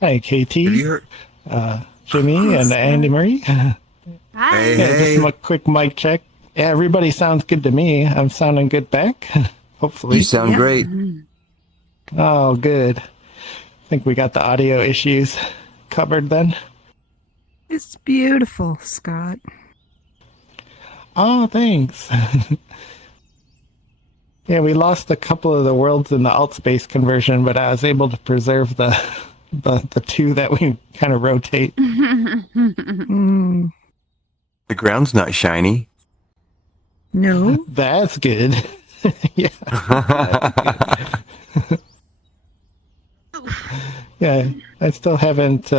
Hi, Have KT, you heard? Jimmy, Hey, and Andy Scott. Marie. Hey, Hi. Yeah, just hey. a quick mic check. Yeah, everybody sounds good to me. I'm sounding good back, You hopefully. sound Yep. great. Oh, good. I think we got the audio issues covered then. It's beautiful, Scott. Oh, thanks. Yeah, we lost a couple of the worlds in the alt space conversion, but I was able to preserve the two that we kind of rotate. Mm, The ground's not shiny. no. That's good. Yeah, that's good. Yeah, I still haven't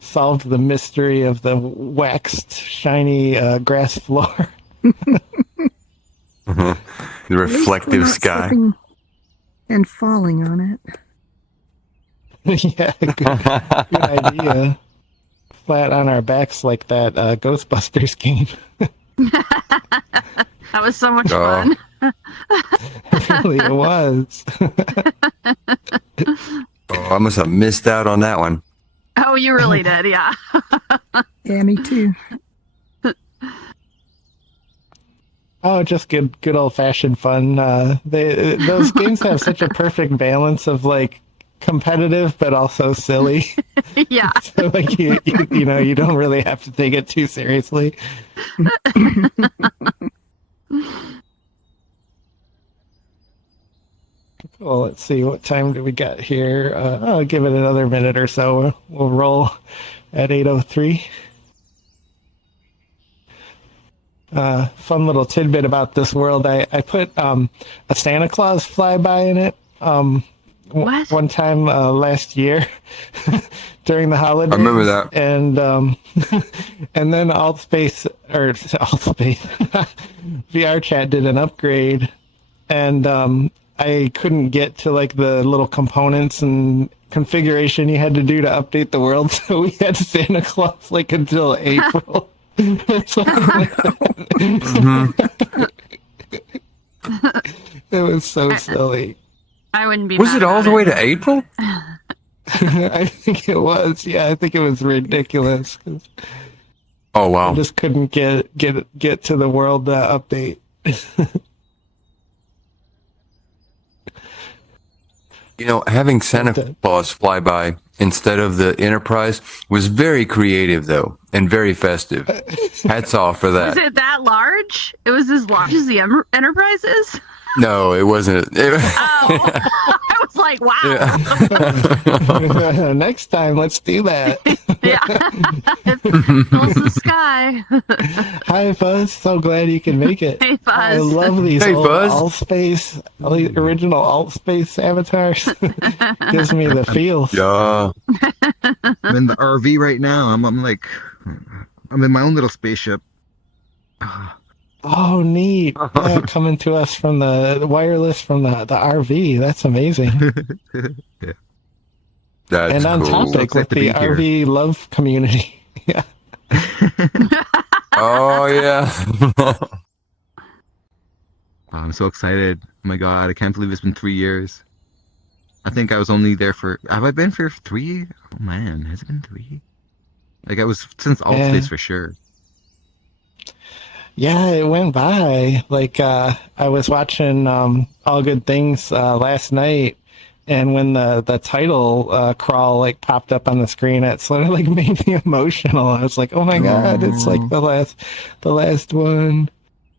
solved the mystery of the waxed, shiny grass floor. The At least we're reflective not sky. slipping and falling on it. Yeah, good idea. Flat on our backs like that Ghostbusters game. That was so much Oh, fun. Really, it was. I must have missed out on that one. Oh, you really did, yeah. Yeah, me too. Oh, just good old fashioned fun. Those games have such a perfect balance of like competitive but also silly. Yeah. So like you don't really have to take it too seriously. Well, let's see, what time do we got here? I'll give it another minute or so. We'll roll at 8:03. Fun little tidbit about this world. I put a Santa Claus flyby in it What? one time last year during the holidays. I remember that. And and then Altspace VR Chat did an upgrade, and I couldn't get to like the little components and configuration you had to do to update the world, so we had Santa Claus like until April. It was so silly. I wouldn't be Was mad it all about the way it. to April? I think it was. Yeah, I think it was ridiculous. 'Cause Oh, I wow. just couldn't get to the world update. Having Santa Claus fly by instead of the Enterprise was very creative, though, and very festive. Hats off for Was that. it that large? It was as large as the Enterprise is? No, it wasn't. Oh. I was like, wow. Next time, let's do that. Yeah. It fills the sky. Hi, Fuzz. So glad you can make it. Hey, I Fuzz. love these Hey, old Fuzz. original alt space avatars. Gives me the feels. Yeah. I'm in the RV right now. I'm in my own little spaceship. Oh, neat. Yeah, coming to us from the wireless from the RV. That's amazing. Yeah. That's And on cool. topic So with excited to the be here. RV love community. Yeah. Oh, yeah. I'm so excited. Oh my God, I can't believe it's been 3 years. I think I was only there for. Have I been for 3? Oh man, has it been 3? Like I was since Alt Yeah. Space for sure. Yeah, it went by. Like I was watching All Good Things last night, and when the title crawl like popped up on the screen, it sort of like made me emotional. I was like, "Oh my God, it's like the last one."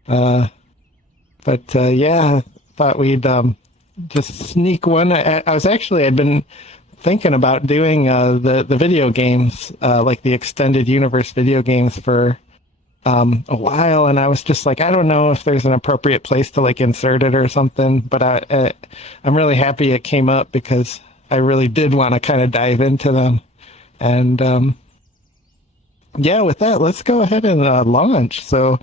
But yeah, thought we'd just sneak one. I'd been thinking about doing the video games, like the extended universe video games for a while, and I was just like, I don't know if there's an appropriate place to like insert it or something, but I'm really happy it came up because I really did want to kind of dive into them. And yeah, with that, let's go ahead and launch. So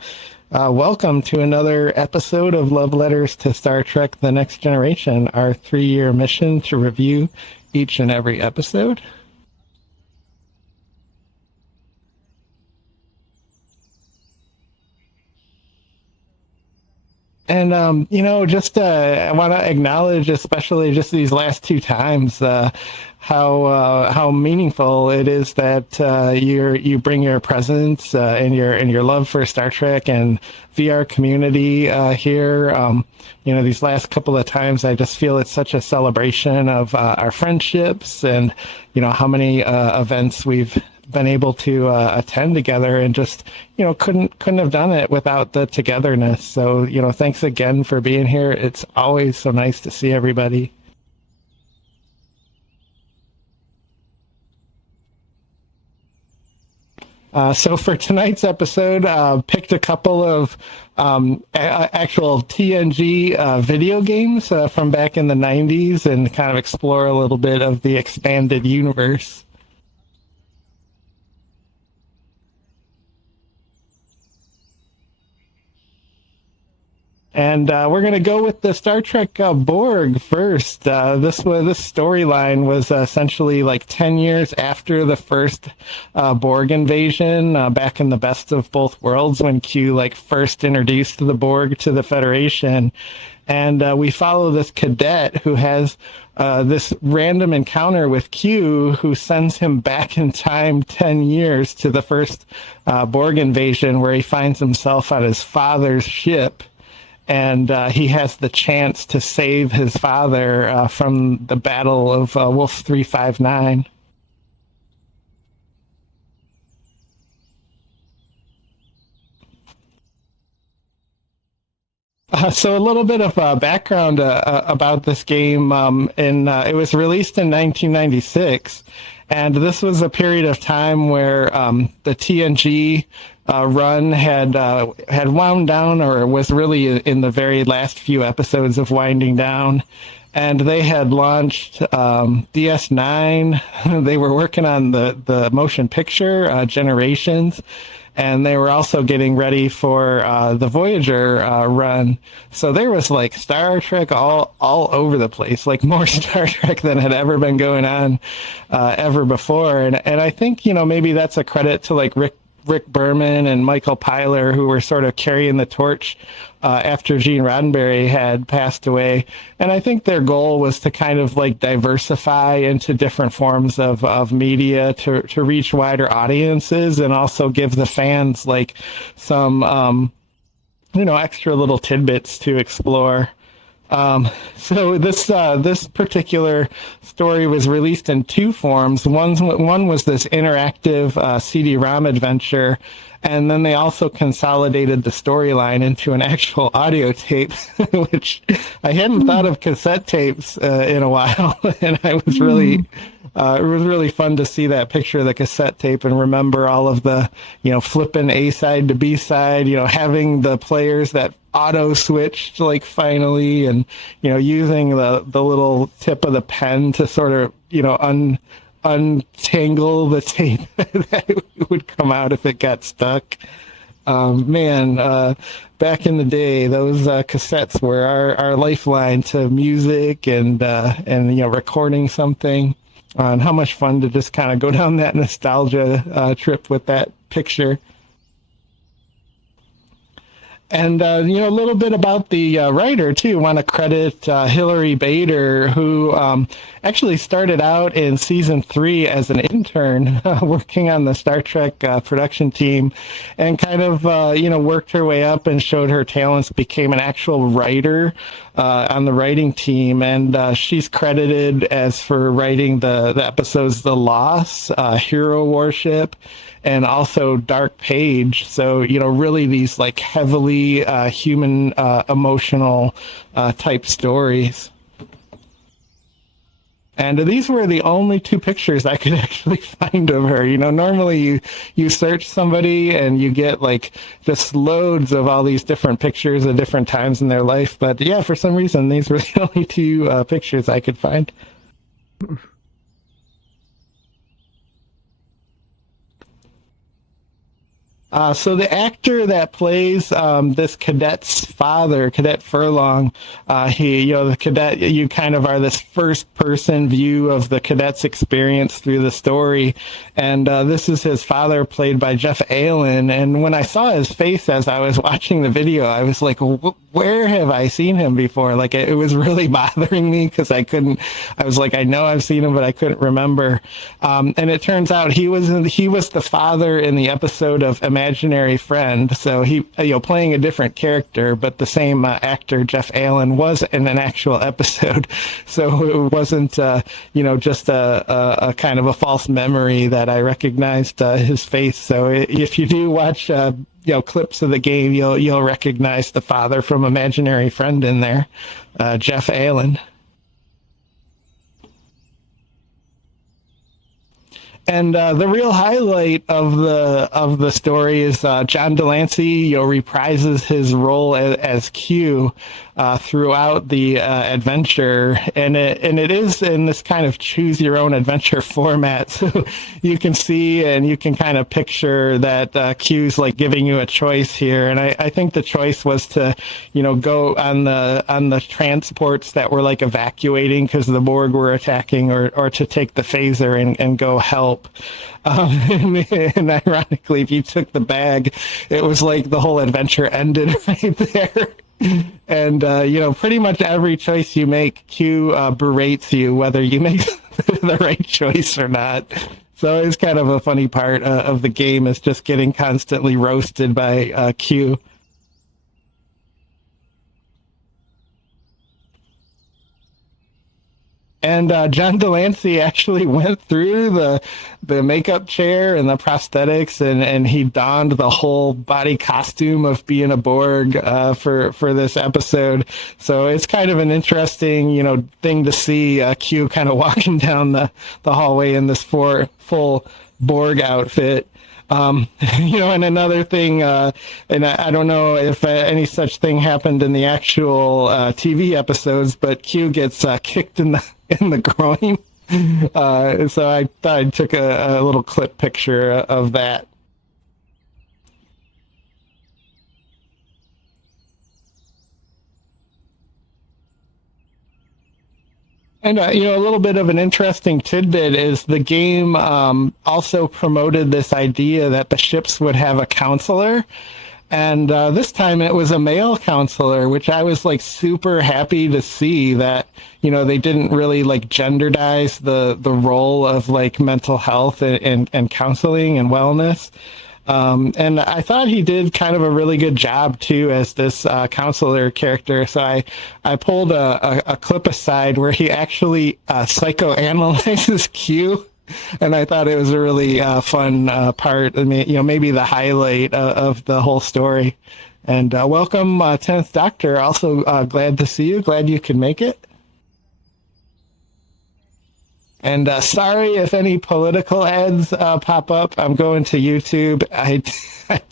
welcome to another episode of Love Letters to Star Trek The Next Generation, our 3-year mission to review each and every episode. And just I want to acknowledge, especially just these last two times, how meaningful it is that you bring your presence and your love for Star Trek and VR community here. These last couple of times, I just feel it's such a celebration of our friendships and how many events we've been able to attend together, and just couldn't have done it without the togetherness. So thanks again for being here. It's always so nice to see everybody. So for tonight's episode, picked a couple of actual TNG video games from back in the 90s and kind of explore a little bit of the expanded universe. And we're going to go with the Star Trek Borg first. This storyline was essentially like 10 years after the first Borg invasion, back in the Best of Both Worlds, when Q first introduced the Borg to the Federation. And we follow this cadet who has this random encounter with Q, who sends him back in time 10 years to the first Borg invasion, where he finds himself on his father's ship. And he has the chance to save his father from the Battle of Wolf 359. So a little bit of background about this game. It was released in 1996, and this was a period of time where the TNG run had wound down, or was really in the very last few episodes of winding down. And they had launched DS9. They were working on the motion picture Generations. And they were also getting ready for the Voyager run. So there was Star Trek all over the place, more Star Trek than had ever been going on ever before. And I think, maybe that's a credit to Rick Berman and Michael Pyler, who were sort of carrying the torch after Gene Roddenberry had passed away. And I think their goal was to kind of diversify into different forms of media to reach wider audiences, and also give the fans some extra little tidbits to explore. So this particular story was released in two forms. One was this interactive CD-ROM adventure, and then they also consolidated the storyline into an actual audio tape, which I hadn't thought of cassette tapes in a while, and I was really it was really fun to see that picture of the cassette tape and remember all of the flipping A side to B side, having the players that auto switched finally, and using the little tip of the pen to sort of untangle the tape that would come out if it got stuck. Back in the day, those cassettes were our lifeline to music and recording something. And how much fun to just kind of go down that nostalgia trip with that picture. And, a little bit about the writer, too. I want to credit Hilary Bader, who actually started out in season 3 as an intern working on the Star Trek production team, and kind of, worked her way up and showed her talents, became an actual writer on the writing team. And she's credited as for writing the episodes The Loss, Hero Worship, and also Dark Page. So, really these heavily human, emotional type stories. And these were the only two pictures I could actually find of her. Normally you search somebody and you get just loads of all these different pictures at different times in their life. But yeah, for some reason, these were the only two pictures I could find. So the actor that plays this cadet's father, Cadet Furlong, the cadet, you kind of are this first-person view of the cadet's experience through the story, and this is his father, played by Jeff Allen. And when I saw his face as I was watching the video, I was like, where have I seen him before? Like, it was really bothering me because I was like, I know I've seen him, but I couldn't remember. And it turns out he was the father in the episode of Imaginary Friend. So he, playing a different character, but the same actor, Jeff Allen, was in an actual episode. So it wasn't, just a kind of a false memory that I recognized his face. So if you do watch, clips of the game, you'll recognize the father from Imaginary Friend in there, Jeff Allen. And the real highlight of the story is John Delancey, reprises his role as Q throughout the adventure, and it is in this kind of choose your own adventure format. So you can see and you can kind of picture that Q's like giving you a choice here, and I think the choice was to go on the transports that were like evacuating because the Borg were attacking, or to take the phaser and go help. And ironically, if you took the bag, it was like the whole adventure ended right there. And pretty much every choice you make, Q berates you whether you make the right choice or not. So it's kind of a funny part of the game, is just getting constantly roasted by Q. And John Delancey actually went through the makeup chair and the prosthetics, and he donned the whole body costume of being a Borg for this episode. So it's kind of an interesting, thing to see Q kind of walking down the hallway in this full Borg outfit. And another thing, and I don't know if any such thing happened in the actual TV episodes, but Q gets kicked in the groin. So I thought I took a little clip picture of that. And, a little bit of an interesting tidbit is the game also promoted this idea that the ships would have a counselor. And this time it was a male counselor, which I was like super happy to see that, they didn't really like genderdize the role of like mental health and counseling and wellness. And I thought he did kind of a really good job too as this counselor character. So I pulled a clip aside where he actually psychoanalyzes Q, and I thought it was a really fun part. I mean, maybe the highlight of the whole story. And welcome, 10th Doctor. Also glad to see you. Glad you could make it. And sorry if any political ads pop up. I'm going to YouTube. I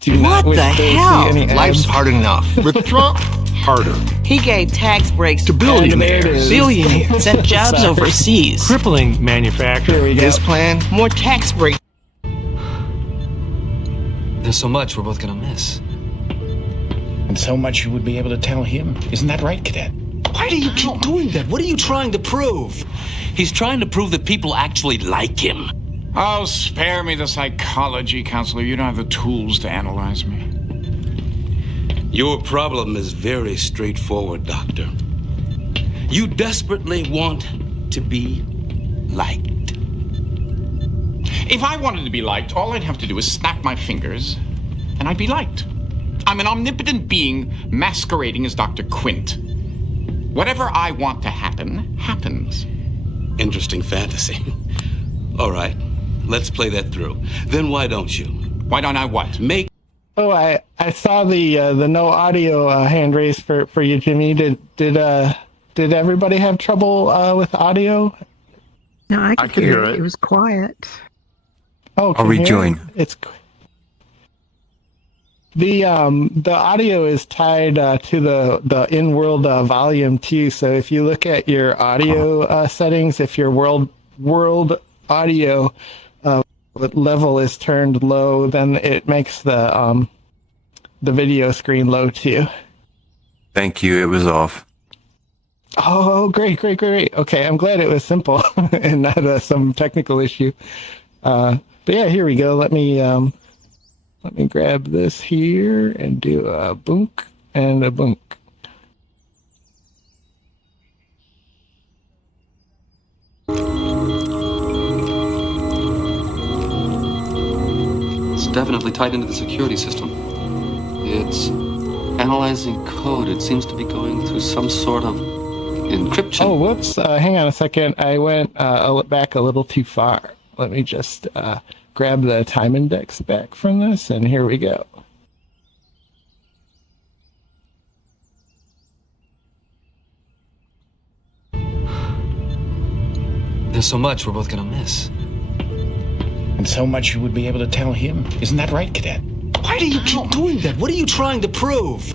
do not wish to see any ads. Life's hard enough. With Trump, harder. He gave tax breaks To billionaires. billionaires, sent jobs overseas, crippling manufacturing. His plan? more tax breaks. There's so much we're both gonna miss. And so much you would be able to tell him. Isn't that right, Cadet? Why do you keep doing that? What are you trying to prove? He's trying to prove that people actually like him. Oh, spare me the psychology, counselor. You don't have the tools to analyze me. Your problem is very straightforward, Doctor. You desperately want to be liked. If I wanted to be liked, all I'd have to do is snap my fingers, and I'd be liked. I'm an omnipotent being masquerading as Dr. Quint. Whatever I want to happen, happens. Interesting fantasy. All right, let's play that through. Then why don't you? Why don't I what? Make... Oh, I saw the no audio hand raised for you, Jimmy. Did everybody have trouble with audio? No, I could hear it. It was quiet. Oh, I'll rejoin. It's the audio is tied to the in-world volume too. So if you look at your audio settings, if your world audio level is turned low, then it makes the video screen low too. Thank you. It was off. Oh, great. Okay, I'm glad it was simple and not some technical issue. But yeah, here we go. Let me grab this here and do a boonk and a boonk. It's definitely tied into the security system. It's analyzing code. It seems to be going through some sort of encryption. Oh, whoops. Hang on a second. I went back a little too far. Let me just grab the time index back from this, and here we go. There's so much we're both gonna miss. And so much you would be able to tell him. Isn't that right, Cadet? Why do you keep doing that? What are you trying to prove?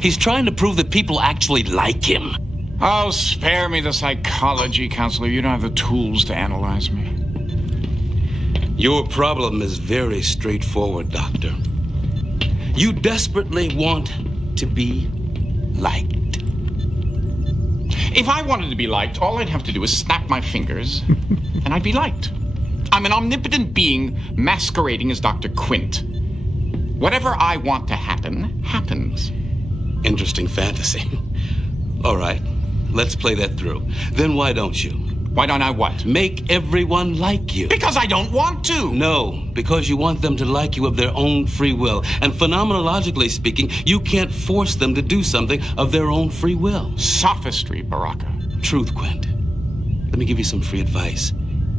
He's trying to prove that people actually like him. Oh, spare me the psychology, counselor. You don't have the tools to analyze me. Your problem is very straightforward, Doctor. You desperately want to be liked. If I wanted to be liked, all I'd have to do is snap my fingers, and I'd be liked. I'm an omnipotent being masquerading as Dr. Quint. Whatever I want to happen, happens. Interesting fantasy. All right, let's play that through. Then why don't you? Why don't I what? Make everyone like you. Because I don't want to. No, because you want them to like you of their own free will. And phenomenologically speaking, you can't force them to do something of their own free will. Sophistry, Baraka. Truth, Quint. Let me give you some free advice.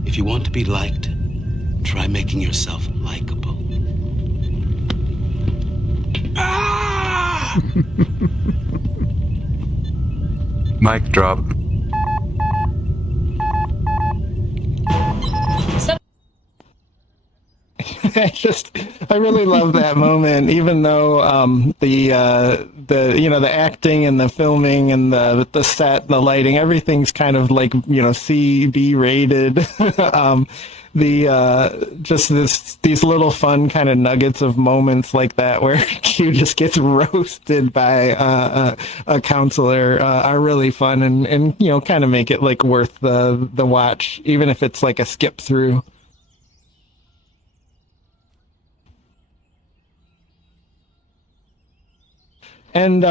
If you want to be liked, try making yourself likable. Ah! Mic drop. I really love that moment, even though the acting and the filming and the set and the lighting, everything's kind of like, C/B rated. These little fun kind of nuggets of moments like that where Q just gets roasted by a counselor are really fun and kind of make it like worth the watch, even if it's like a skip through. And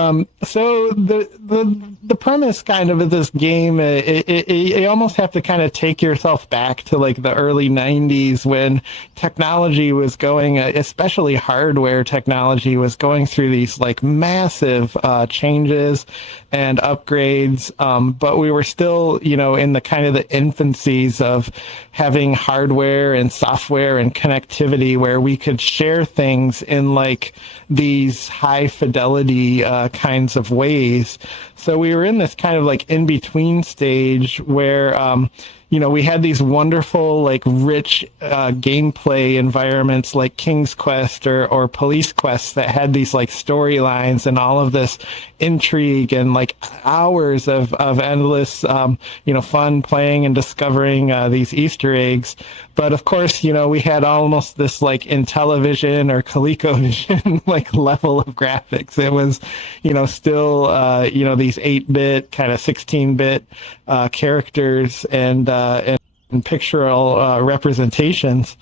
so the premise kind of this game, you almost have to kind of take yourself back to like the early 90s when technology was going, especially hardware technology was going through these like massive changes and upgrades. But we were still, in the kind of the infancies of having hardware and software and connectivity where we could share things in like these high fidelity kinds of ways. So we were in this kind of like in between stage where we had these wonderful like rich gameplay environments like King's Quest or Police Quest that had these like storylines and all of this intrigue and like hours of endless fun playing and discovering these Easter eggs. But of course, we had almost this like Intellivision or ColecoVision like level of graphics. It was, still, these 8-bit kind of 16-bit characters and pictorial representations.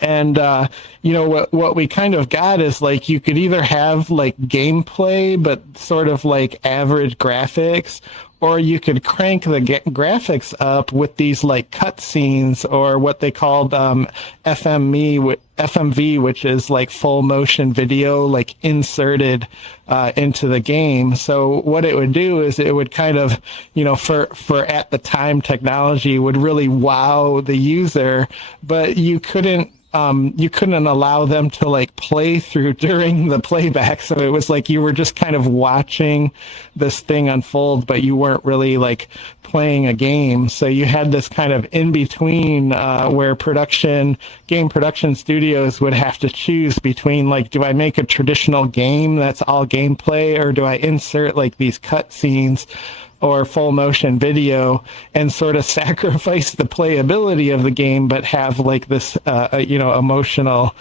And, what we kind of got is like you could either have like gameplay, but sort of like average graphics, or you could crank the graphics up with these like cutscenes or what they called FMV, which is like full motion video, like inserted into the game. So what it would do is it would kind of, for at the time technology would really wow the user, but you couldn't allow them to like play through during the playback. So it was like you were just kind of watching this thing unfold, but you weren't really like playing a game. So you had this kind of in between where game production studios would have to choose between like, do I make a traditional game that's all gameplay, or do I insert like these cut scenes? or full motion video and sort of sacrifice the playability of the game, but have like this, emotional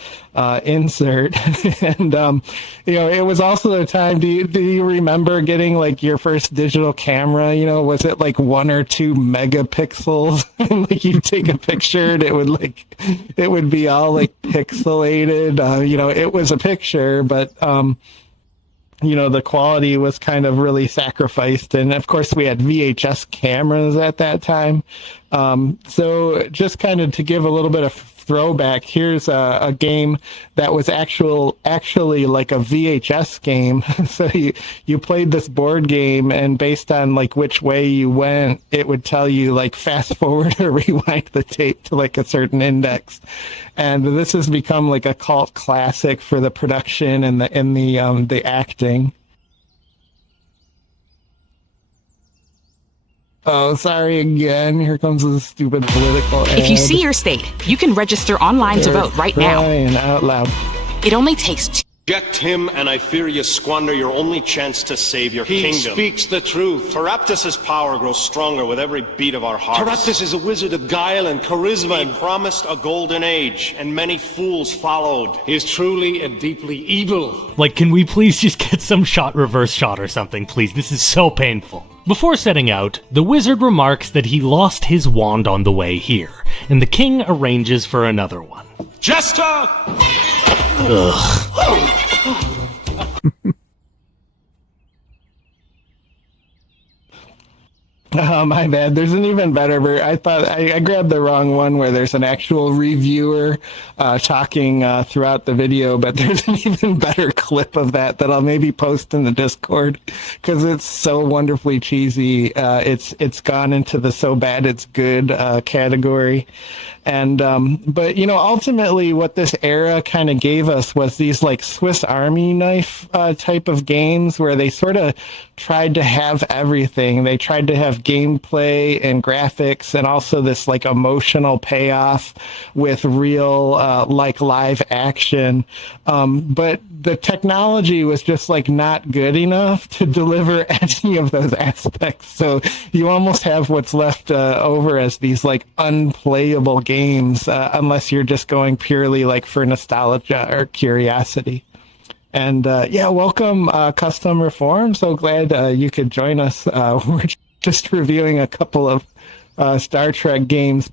insert. And, it was also the time, do you remember getting like your first digital camera? Was it like 1 or 2 megapixels? And like you take a picture and it would be all like pixelated. It was a picture, but, the quality was kind of really sacrificed. And of course we had VHS cameras at that time. So just kind of to give a little bit of throwback, here's a game that was actually like a VHS game. So you played this board game, and based on like which way you went, it would tell you like fast forward or rewind the tape to like a certain index. And this has become like a cult classic for the production and the acting. Oh, sorry again. Here comes the stupid political ad. If you see your state, you can register online to vote right now. Crying out loud. It only takes Reject him, and I fear you squander your only chance to save your kingdom. He speaks the truth. Teraptus' power grows stronger with every beat of our hearts. Teraptus is a wizard of guile and charisma. He promised a golden age, and many fools followed. He is truly and deeply evil. Like, can we please just get some reverse shot or something, please? This is so painful. Before setting out, the wizard remarks that he lost his wand on the way here, and the king arranges for another one. Jester! Ugh. Oh, my bad. There's an even better version. I thought I grabbed the wrong one where there's an actual reviewer talking throughout the video, but there's an even better clip of that I'll maybe post in the Discord because it's so wonderfully cheesy. It's gone into the so bad it's good category. And but ultimately what this era kind of gave us was these like Swiss Army knife type of games where they sort of tried to have everything. They tried to have gameplay and graphics and also this like emotional payoff with real like live action. But the technology was just like not good enough to deliver any of those aspects. So you almost have what's left over as these like unplayable games unless you're just going purely like for nostalgia or curiosity. And welcome Custom Reform. So glad you could join us. We're just reviewing a couple of Star Trek games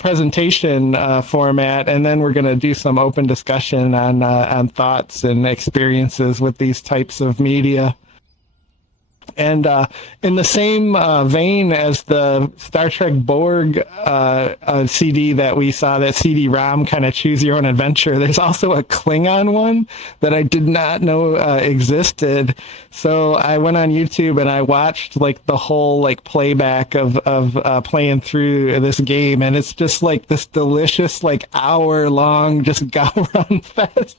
presentation format, and then we're going to do some open discussion on thoughts and experiences with these types of media. And in the same vein as the Star Trek Borg CD that we saw, that CD-ROM kind of choose your own adventure, there's also a Klingon one that I did not know existed. So I went on YouTube and I watched like the whole like playback of playing through this game, and it's just like this delicious like hour-long just Gowron fest.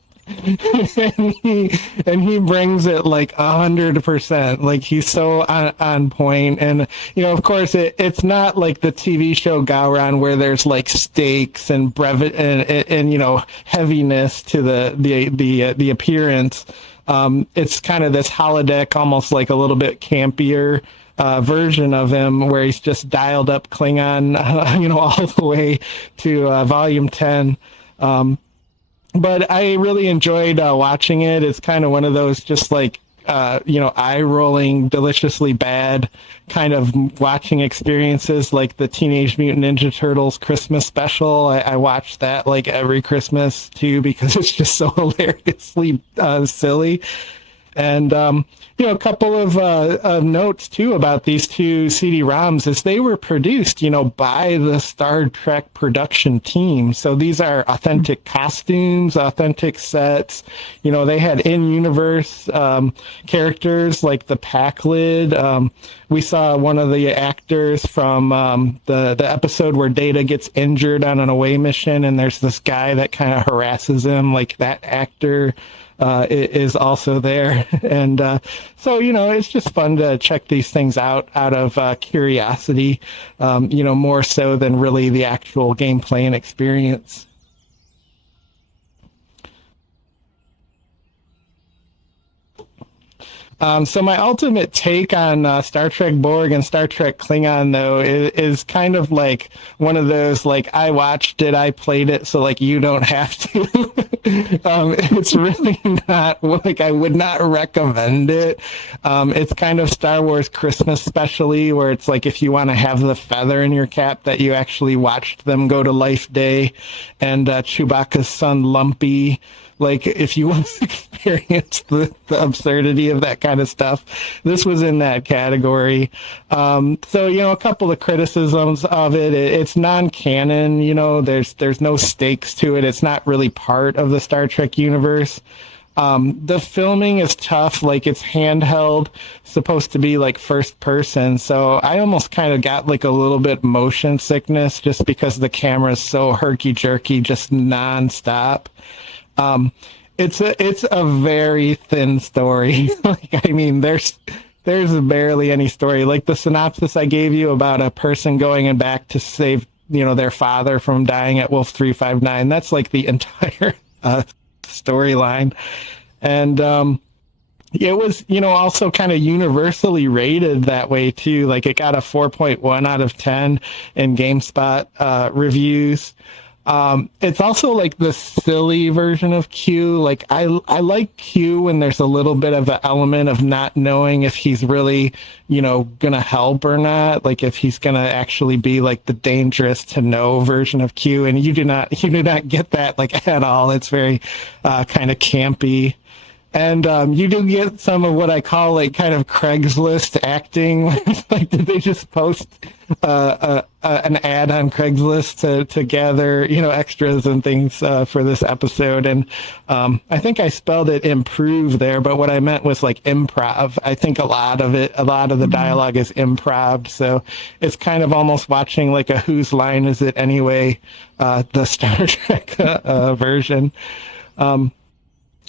and he brings it like 100%. Like he's so on point. And of course it's not like the TV show Gowron where there's like stakes and brevet and heaviness to the appearance. It's kind of this holodeck, almost like a little bit campier version of him, where he's just dialed up Klingon all the way to volume 10. But I really enjoyed watching it. It's kind of one of those just like, eye-rolling, deliciously bad kind of watching experiences, like the Teenage Mutant Ninja Turtles Christmas special. I watched that like every Christmas too, because it's just so hilariously silly. And, a couple of notes, too, about these two CD-ROMs is they were produced, by the Star Trek production team. So these are authentic costumes, authentic sets. They had in-universe characters like the Pac-Lid. We saw one of the actors from the episode where Data gets injured on an away mission, and there's this guy that kind of harasses him. Like that actor is also there. And so, it's just fun to check these things out of curiosity, more so than really the actual gameplay and experience. So my ultimate take on Star Trek Borg and Star Trek Klingon, though, is kind of like one of those, like, I watched it, I played it, so, like, you don't have to. It's really not, like, I would not recommend it. It's kind of Star Wars Christmas specially, where it's like if you want to have the feather in your cap that you actually watched them go to Life Day, and Chewbacca's son Lumpy. Like, if you want to experience the absurdity of that kind of stuff, this was in that category. So, you know, a couple of criticisms of it. It's non-canon, you know, there's no stakes to it. It's not really part of the Star Trek universe. The filming is tough, like it's handheld, supposed to be like first person. So I almost kind of got like a little bit motion sickness just because the camera is so herky-jerky, just nonstop. It's a very thin story. Like, I mean, there's barely any story. Like the synopsis I gave you about a person going back to save, you know, their father from dying at Wolf 359. That's like the entire storyline. And it was, you know, also kind of universally rated that way too. Like it got a 4.1 out of 10 in GameSpot reviews. It's also like the silly version of Q. Like I like Q when there's a little bit of an element of not knowing if he's really, you know, gonna help or not. Like if he's gonna actually be like the dangerous to know version of Q, and you do not get that like at all. It's very kind of campy. And you do get some of what I call like kind of Craigslist acting. Like, did they just post an ad on Craigslist to gather, you know, extras and things for this episode? And I think I spelled it improve there, but what I meant was like improv. I think a lot of the dialogue is improv, so it's kind of almost watching like a Whose Line Is It Anyway, the Star Trek version.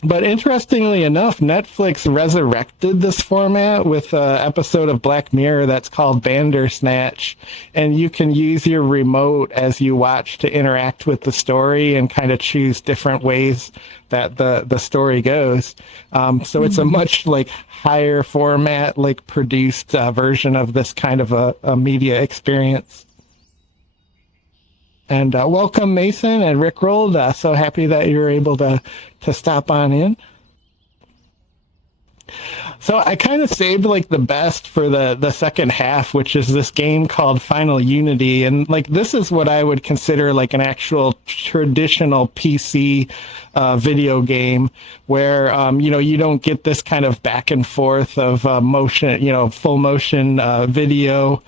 But interestingly enough, Netflix resurrected this format with an episode of Black Mirror that's called Bandersnatch, and you can use your remote as you watch to interact with the story and kind of choose different ways that the story goes. So it's a much like higher format, like produced version of this kind of a media experience. And welcome, Mason and Rickrolled. So happy that you were able to stop on in. So I kind of saved like the best for the second half, which is this game called Final Unity. And like this is what I would consider like an actual traditional PC video game where, you know, you don't get this kind of back and forth of motion, you know, full motion video.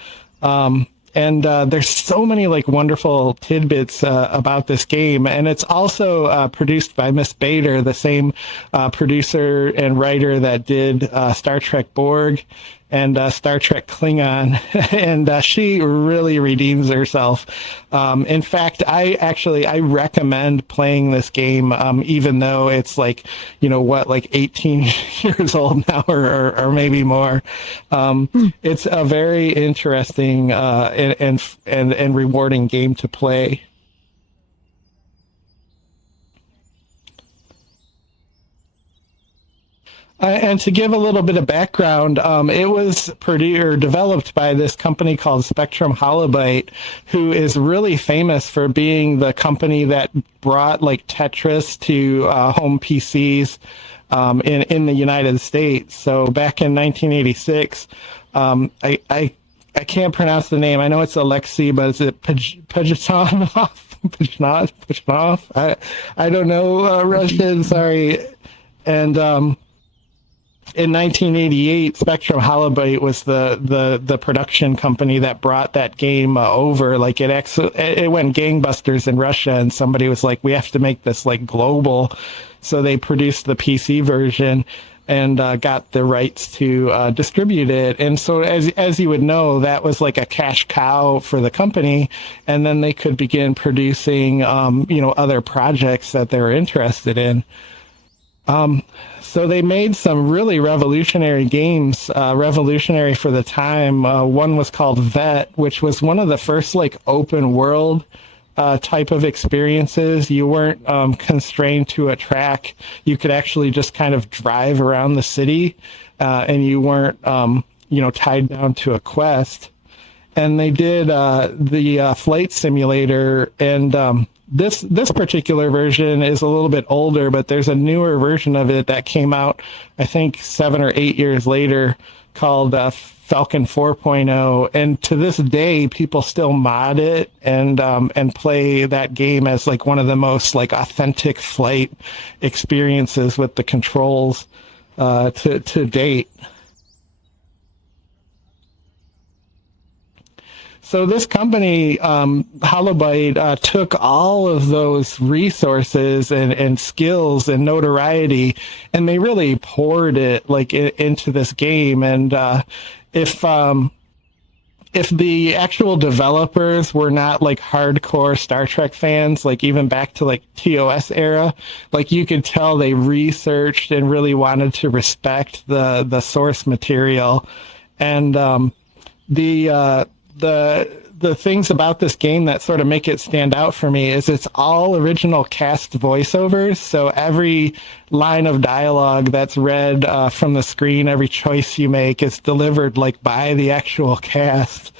And there's so many like wonderful tidbits about this game, and it's also produced by Miss Bader, the same producer and writer that did Star Trek Borg and Star Trek Klingon, and she really redeems herself. In fact, I recommend playing this game, even though it's like, you know what, like 18 years old now, or maybe more. It's a very interesting and rewarding game to play. And to give a little bit of background, it was developed by this company called Spectrum Holobyte, who is really famous for being the company that brought like Tetris to home PCs in the United States. So back in 1986, I can't pronounce the name. I know it's Alexei, but is it Pajitnov? Pajitnov? I don't know Russian. Sorry. And in 1988, Spectrum Holobyte was the production company that brought that game over. Like it went gangbusters in Russia, and somebody was like, "We have to make this like global." So they produced the PC version and got the rights to distribute it. And so, as you would know, that was like a cash cow for the company, and then they could begin producing, you know, other projects that they were interested in. So they made some really revolutionary games, revolutionary for the time. One was called Vet, which was one of the first like open world type of experiences. You weren't constrained to a track. You could actually just kind of drive around the city, and you weren't, tied down to a quest. And they did the flight simulator, and this particular version is a little bit older, but there's a newer version of it that came out, I think, 7 or 8 years later, called Falcon 4.0, and to this day, people still mod it and play that game as like one of the most like authentic flight experiences with the controls to date. So this company, Holobyte, took all of those resources and skills and notoriety, and they really poured it like into this game. And if the actual developers were not like hardcore Star Trek fans, like even back to like TOS era, like you could tell they researched and really wanted to respect the source material. And the things about this game that sort of make it stand out for me is it's all original cast voiceovers. So every line of dialogue that's read from the screen, every choice you make is delivered like by the actual cast.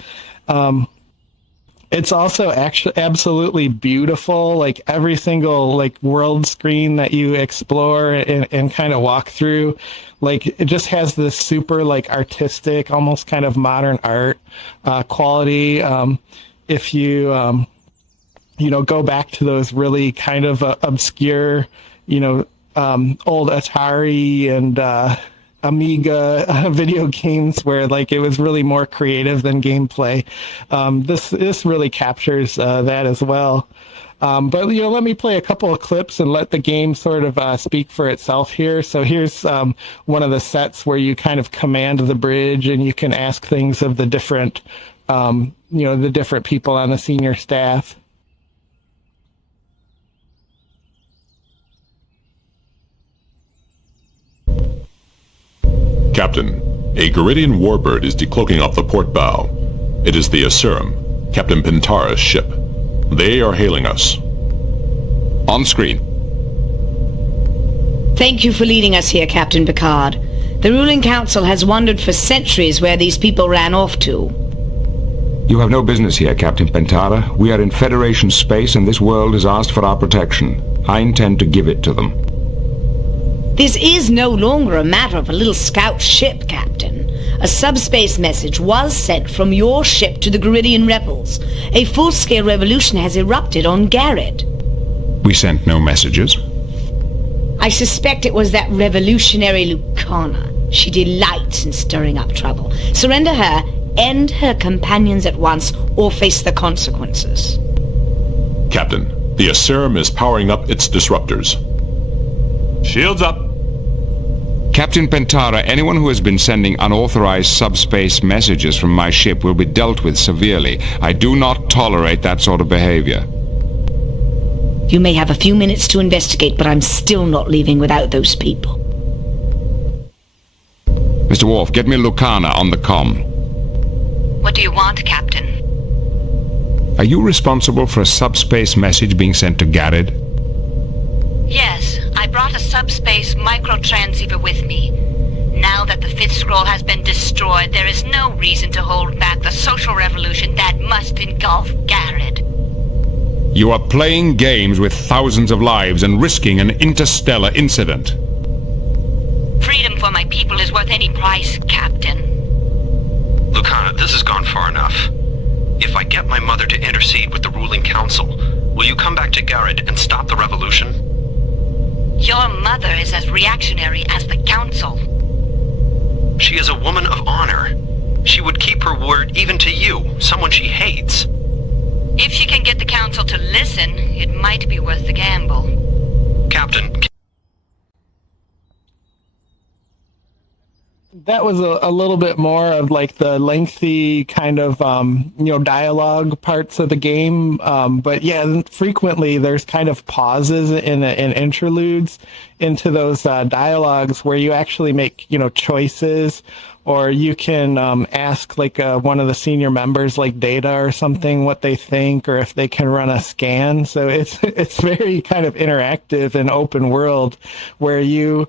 It's also actually absolutely beautiful. Like every single like world screen that you explore and kind of walk through, like it just has this super like artistic, almost kind of modern art quality. If you go back to those really kind of obscure, old Atari and Amiga video games where like it was really more creative than gameplay. This really captures that as well. But let me play a couple of clips and let the game sort of speak for itself here. So here's one of the sets where you kind of command the bridge and you can ask things of the different the different people on the senior staff. Captain, a Garidian warbird is decloaking off the port bow. It is the Aserum, Captain Pentara's ship. They are hailing us. On screen. Thank you for leading us here, Captain Picard. The ruling council has wondered for centuries where these people ran off to. You have no business here, Captain Pentara. We are in Federation space and this world has asked for our protection. I intend to give it to them. This is no longer a matter of a little scout ship, Captain. A subspace message was sent from your ship to the Garidian rebels. A full-scale revolution has erupted on Garrett. We sent no messages. I suspect it was that revolutionary Lucana. She delights in stirring up trouble. Surrender her, end her companions at once, or face the consequences. Captain, the Aserum is powering up its disruptors. Shields up! Captain Pentara, anyone who has been sending unauthorized subspace messages from my ship will be dealt with severely. I do not tolerate that sort of behavior. You may have a few minutes to investigate, but I'm still not leaving without those people. Mr. Worf, get me Lucana on the comm. What do you want, Captain? Are you responsible for a subspace message being sent to Garrett? Yes, I brought a subspace microtransceiver with me. Now that the fifth scroll has been destroyed, there is no reason to hold back the social revolution that must engulf Garrett. You are playing games with thousands of lives and risking an interstellar incident. Freedom for my people is worth any price, Captain. Lucana, this has gone far enough. If I get my mother to intercede with the ruling council, will you come back to Garrett and stop the revolution? Your mother is as reactionary as the council. She is a woman of honor. She would keep her word even to you, someone she hates. If she can get the council to listen, it might be worth the gamble. Captain. That was a little bit more of like the lengthy kind of dialogue parts of the game, but yeah, frequently there's kind of pauses and interludes into those dialogues where you actually make choices or you can ask like one of the senior members, like Data or something, what they think, or if they can run a scan. So it's very kind of interactive and open world, where you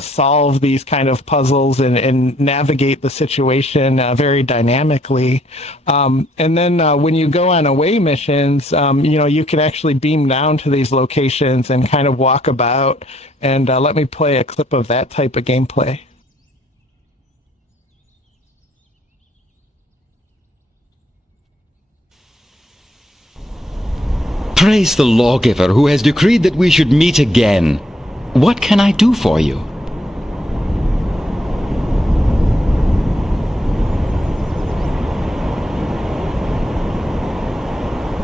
solve these kind of puzzles and navigate the situation very dynamically. And then when you go on away missions, you can actually beam down to these locations and kind of walk about. And let me play a clip of that type of gameplay. Praise the lawgiver who has decreed that we should meet again. What can I do for you?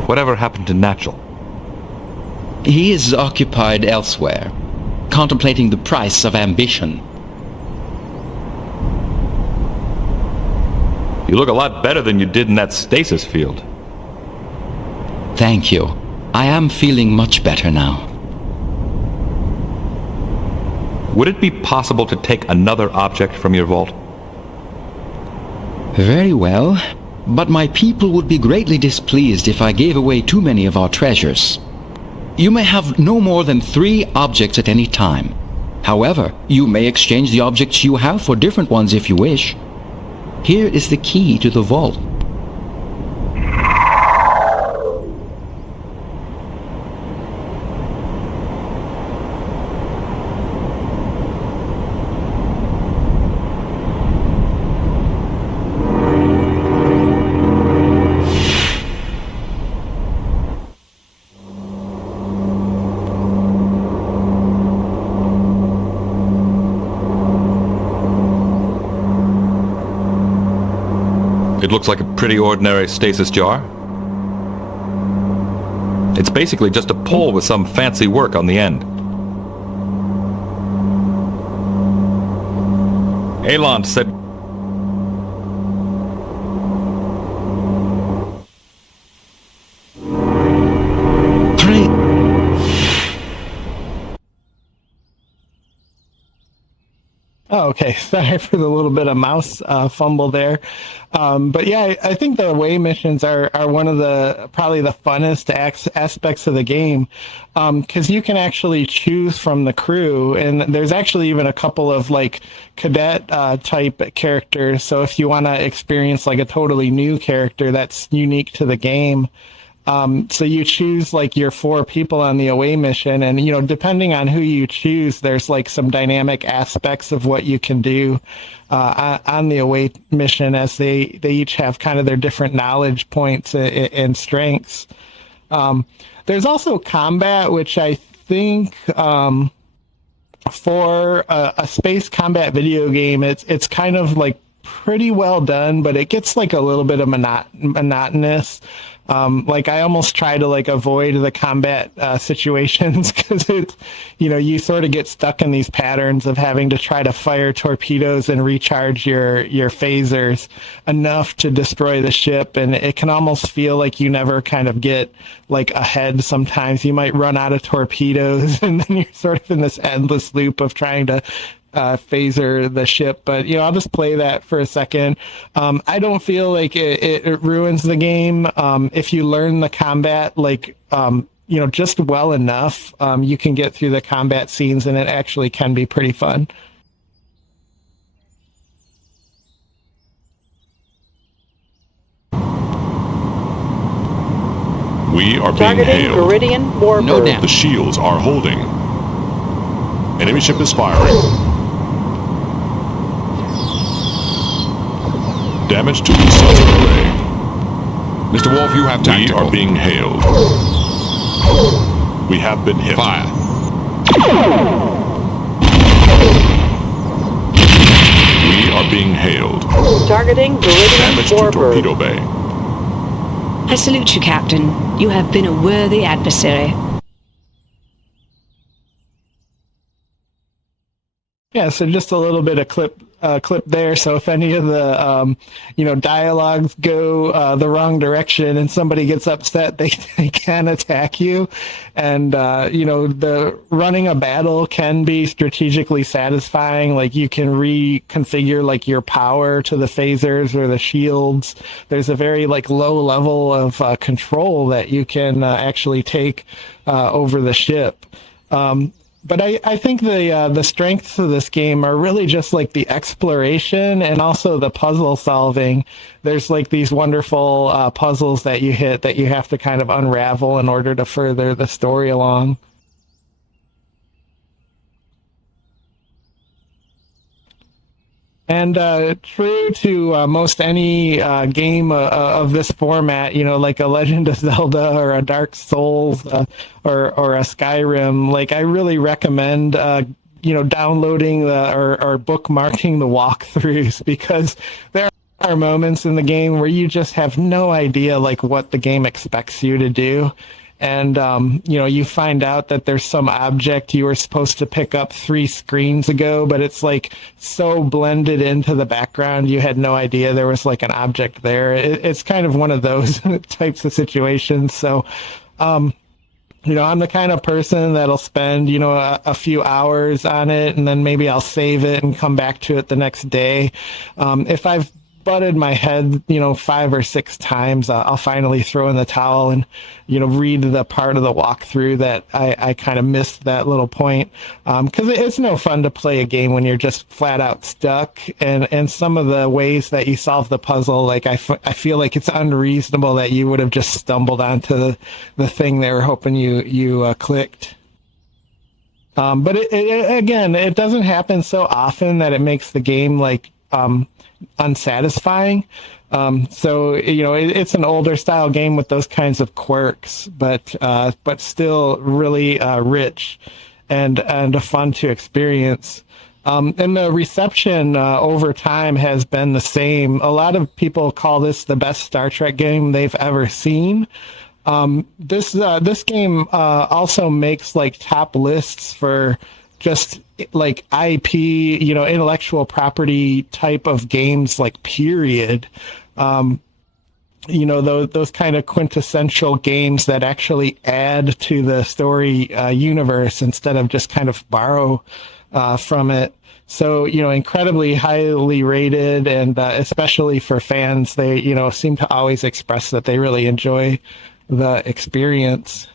Whatever happened to Natural? He is occupied elsewhere, contemplating the price of ambition. You look a lot better than you did in that stasis field. Thank you. I am feeling much better now. Would it be possible to take another object from your vault? Very well, but my people would be greatly displeased if I gave away too many of our treasures. You may have no more than 3 objects at any time. However, you may exchange the objects you have for different ones if you wish. Here is the key to the vault. It looks like a pretty ordinary stasis jar. It's basically just a pole with some fancy work on the end. Elon said... Oh, okay. Sorry for the little bit of mouse fumble there. But yeah, I think the away missions are one of the probably the funnest aspects of the game, because you can actually choose from the crew, and there's actually even a couple of like cadet type characters. So if you want to experience like a totally new character that's unique to the game, so you choose like your 4 people on the away mission, and depending on who you choose, there's like some dynamic aspects of what you can do on the away mission, as they each have kind of their different knowledge points and strengths. There's also combat, which I think for a space combat video game, it's kind of like pretty well done, but it gets like a little bit of monotonous. Like I almost try to like avoid the combat situations, because it's, you sort of get stuck in these patterns of having to try to fire torpedoes and recharge your phasers enough to destroy the ship, and it can almost feel like you never kind of get like ahead. Sometimes you might run out of torpedoes, and then you're sort of in this endless loop of trying to phaser the ship. But I'll just play that for a second. I don't feel like it ruins the game. If you learn the combat like just well enough, you can get through the combat scenes, and it actually can be pretty fun. We are being Targeting hailed. Viridian Warbird. No doubt. The shields are holding. Enemy ship is firing. Damage to the southern array. Mr. Wolf, you have tactical. We are being hailed. We have been hit. Fire. We are being hailed. Targeting Viridian Damage to Warbird. torpedo bay. I salute you, Captain. You have been a worthy adversary. Yeah, so just a little bit of clip clip there. So if any of the dialogues go the wrong direction and somebody gets upset, they can attack you. And the running a battle can be strategically satisfying. Like you can reconfigure like your power to the phasers or the shields. There's a very like low level of control that you can actually take over the ship. But I think the strengths of this game are really just like the exploration and also the puzzle solving. There's like these wonderful puzzles that you hit that you have to kind of unravel in order to further the story along. And true to most any game of this format, like a Legend of Zelda or a Dark Souls or a Skyrim, like I really recommend downloading or bookmarking the walkthroughs, because there are moments in the game where you just have no idea like what the game expects you to do. And, you find out that there's some object you were supposed to pick up 3 screens ago, but it's like so blended into the background, you had no idea there was like an object there. It's kind of one of those types of situations. So, I'm the kind of person that'll spend, a few hours on it, and then maybe I'll save it and come back to it the next day. If I've butted my head, 5 or 6 times, I'll finally throw in the towel and, read the part of the walkthrough that I kind of missed that little point. Because it's no fun to play a game when you're just flat out stuck. And some of the ways that you solve the puzzle, like I feel like it's unreasonable that you would have just stumbled onto the thing they were hoping you clicked. But again, it doesn't happen so often that it makes the game like unsatisfying. So it's an older style game with those kinds of quirks, but still really rich and fun to experience. And the reception over time has been the same. A lot of people call this the best Star Trek game they've ever seen. This game also makes like top lists for just like IP, intellectual property type of games, like period. Those kind of quintessential games that actually add to the story universe instead of just kind of borrow from it. So, incredibly highly rated, and especially for fans, they, seem to always express that they really enjoy the experience.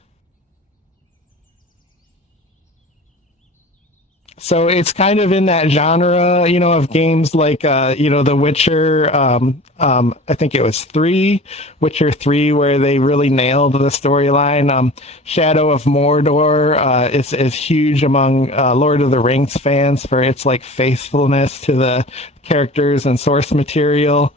So it's kind of in that genre, of games like, The Witcher, I think it was Witcher 3, where they really nailed the storyline. Shadow of Mordor is huge among Lord of the Rings fans for its like faithfulness to the characters and source material.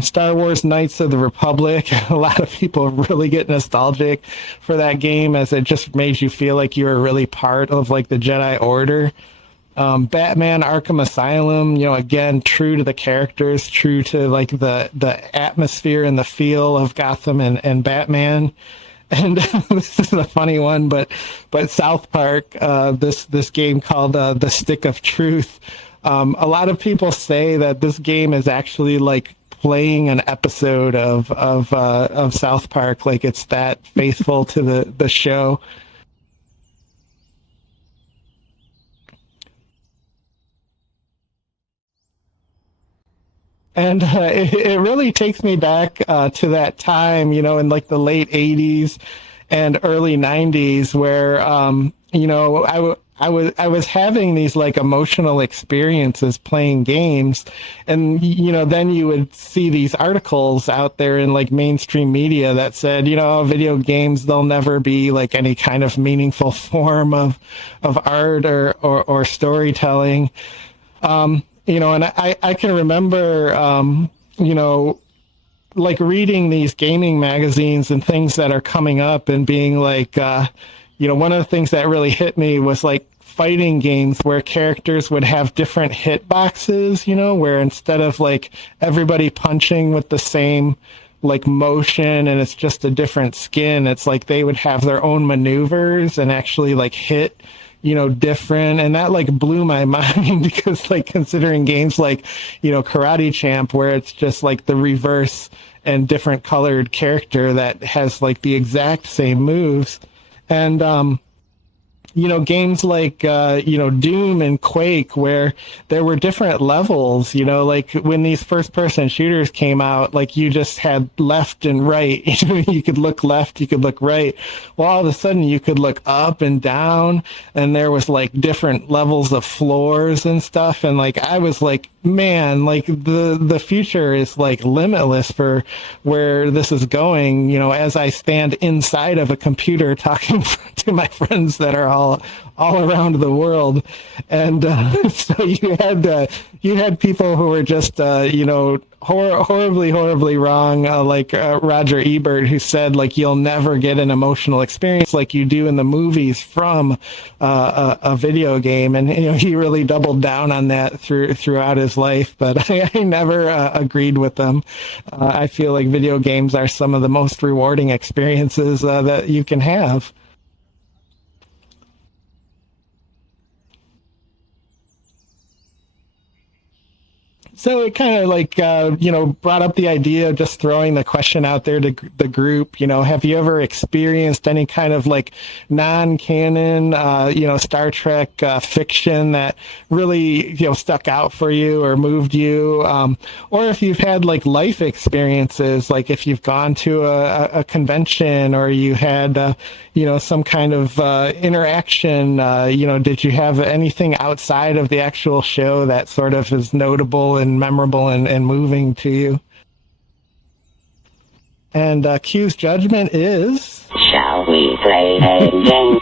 Star Wars Knights of the Republic, a lot of people really get nostalgic for that game, as it just made you feel like you were really part of like the Jedi Order. Batman Arkham Asylum, again, true to the characters, true to like the atmosphere and the feel of Gotham and Batman. And this is a funny one, but South Park, this game called The Stick of Truth. A lot of people say that this game is actually like playing an episode of South Park, like it's that faithful to the show. And it really takes me back to that time, in like the late 80s and early 90s, where I was having these like emotional experiences playing games, and then you would see these articles out there in like mainstream media that said, video games, they'll never be like any kind of meaningful form of art or storytelling. And I can remember like reading these gaming magazines and things that are coming up and being like, one of the things that really hit me was like fighting games where characters would have different hitboxes, where instead of like everybody punching with the same like motion and it's just a different skin, it's like they would have their own maneuvers and actually like hit different, and that like blew my mind because like considering games like, Karate Champ, where it's just like the reverse and different colored character that has like the exact same moves, and games like, Doom and Quake, where there were different levels, like when these first-person shooters came out, like you just had left and right. You could look left, you could look right. Well, all of a sudden you could look up and down, and there was like different levels of floors and stuff. And like, I was like, man, like the future is like limitless for where this is going, as I stand inside of a computer talking to my friends that are all around the world. And so you had people who were just horribly wrong, like Roger Ebert, who said like you'll never get an emotional experience like you do in the movies from a video game, and he really doubled down on that throughout his life. But I never agreed with them. I feel like video games are some of the most rewarding experiences that you can have. So it kind of like, brought up the idea of just throwing the question out there to the group, have you ever experienced any kind of like non-canon, Star Trek fiction that really, stuck out for you or moved you? Or if you've had like life experiences, like if you've gone to a convention or you had, some kind of interaction, did you have anything outside of the actual show that sort of is notable and memorable and moving to you? And Q's judgment is... Shall we play a game?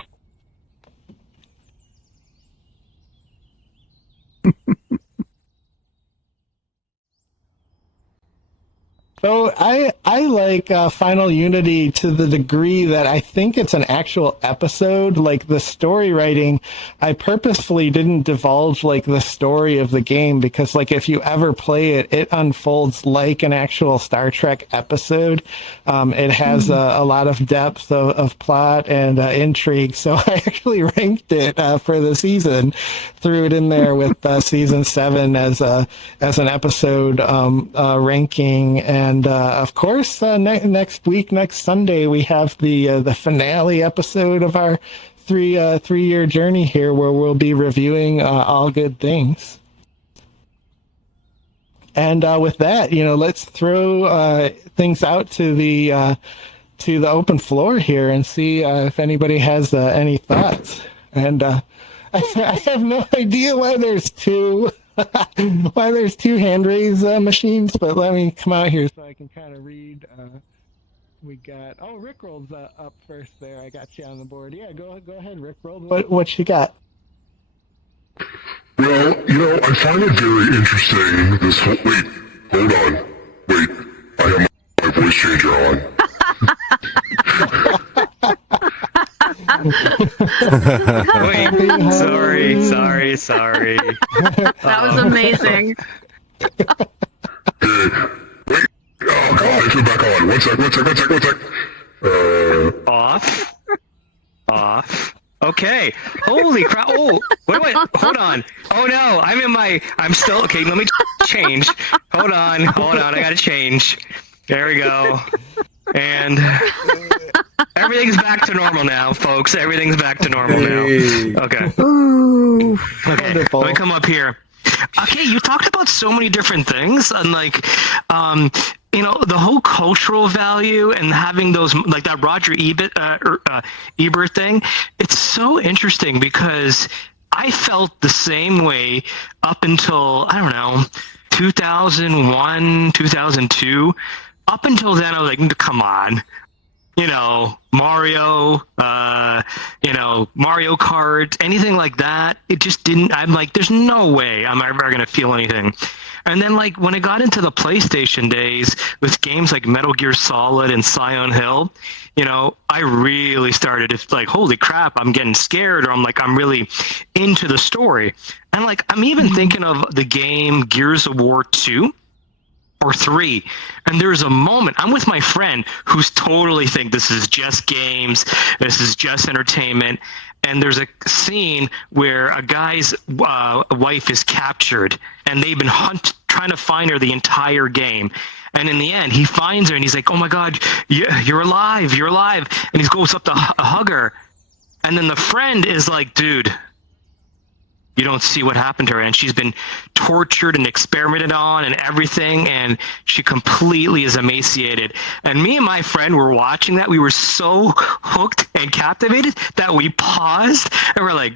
So I like Final Unity to the degree that I think it's an actual episode. Like the story writing, I purposefully didn't divulge like the story of the game because like if you ever play it, it unfolds like an actual Star Trek episode. It has a lot of depth of plot and intrigue. So I actually ranked it for the season, threw it in there with season 7 as an episode ranking. And of course, next week, next Sunday, we have the finale episode of our three-year journey here, where we'll be reviewing All Good Things. And with that, let's throw things out to the open floor here and see if anybody has any thoughts. And I have no idea why there's two. Why there's two hand raise machines, but let me come out here so I can kind of read. We got Rickroll's up first there. I got you on the board. Yeah, go ahead, Rickroll. What you got? Well, I find it very interesting. Wait, hold on. Wait, I have my voice changer on. Wait, sorry. That was amazing. Wait, oh god, I feel back on. One sec. Off. Okay. Holy crap. Oh, wait, hold on. Oh no, I'm still, okay, let me change. Hold on, I gotta change. There we go. And everything's back to normal now, folks. Everything's back to normal now. Okay. Ooh. Okay. Wonderful. Let me come up here. Okay, you talked about so many different things, and like, the whole cultural value and having those, like that Roger Ebert thing. It's so interesting because I felt the same way up until, I don't know, 2001, 2002. Up until then, I was like, come on. Mario, Mario Kart, anything like that. It just didn't, I'm like, there's no way I'm ever going to feel anything. And then, like, when I got into the PlayStation days with games like Metal Gear Solid and Silent Hill, I really started to, like, holy crap, I'm getting scared, or I'm really into the story. And, like, I'm even thinking of the game Gears of War 2. Or 3, and there's a moment I'm with my friend who's totally think this is just games, this is just entertainment, and there's a scene where a guy's wife is captured, and they've been trying to find her the entire game. And in the end, he finds her, and he's like, "Oh my God, you're alive! You're alive!" And he goes up to hug her, and then the friend is like, "Dude, you don't see what happened to her, and she's been tortured and experimented on and everything, and she completely is emaciated." And me and my friend were watching that. We were so hooked and captivated that we paused, and we're like,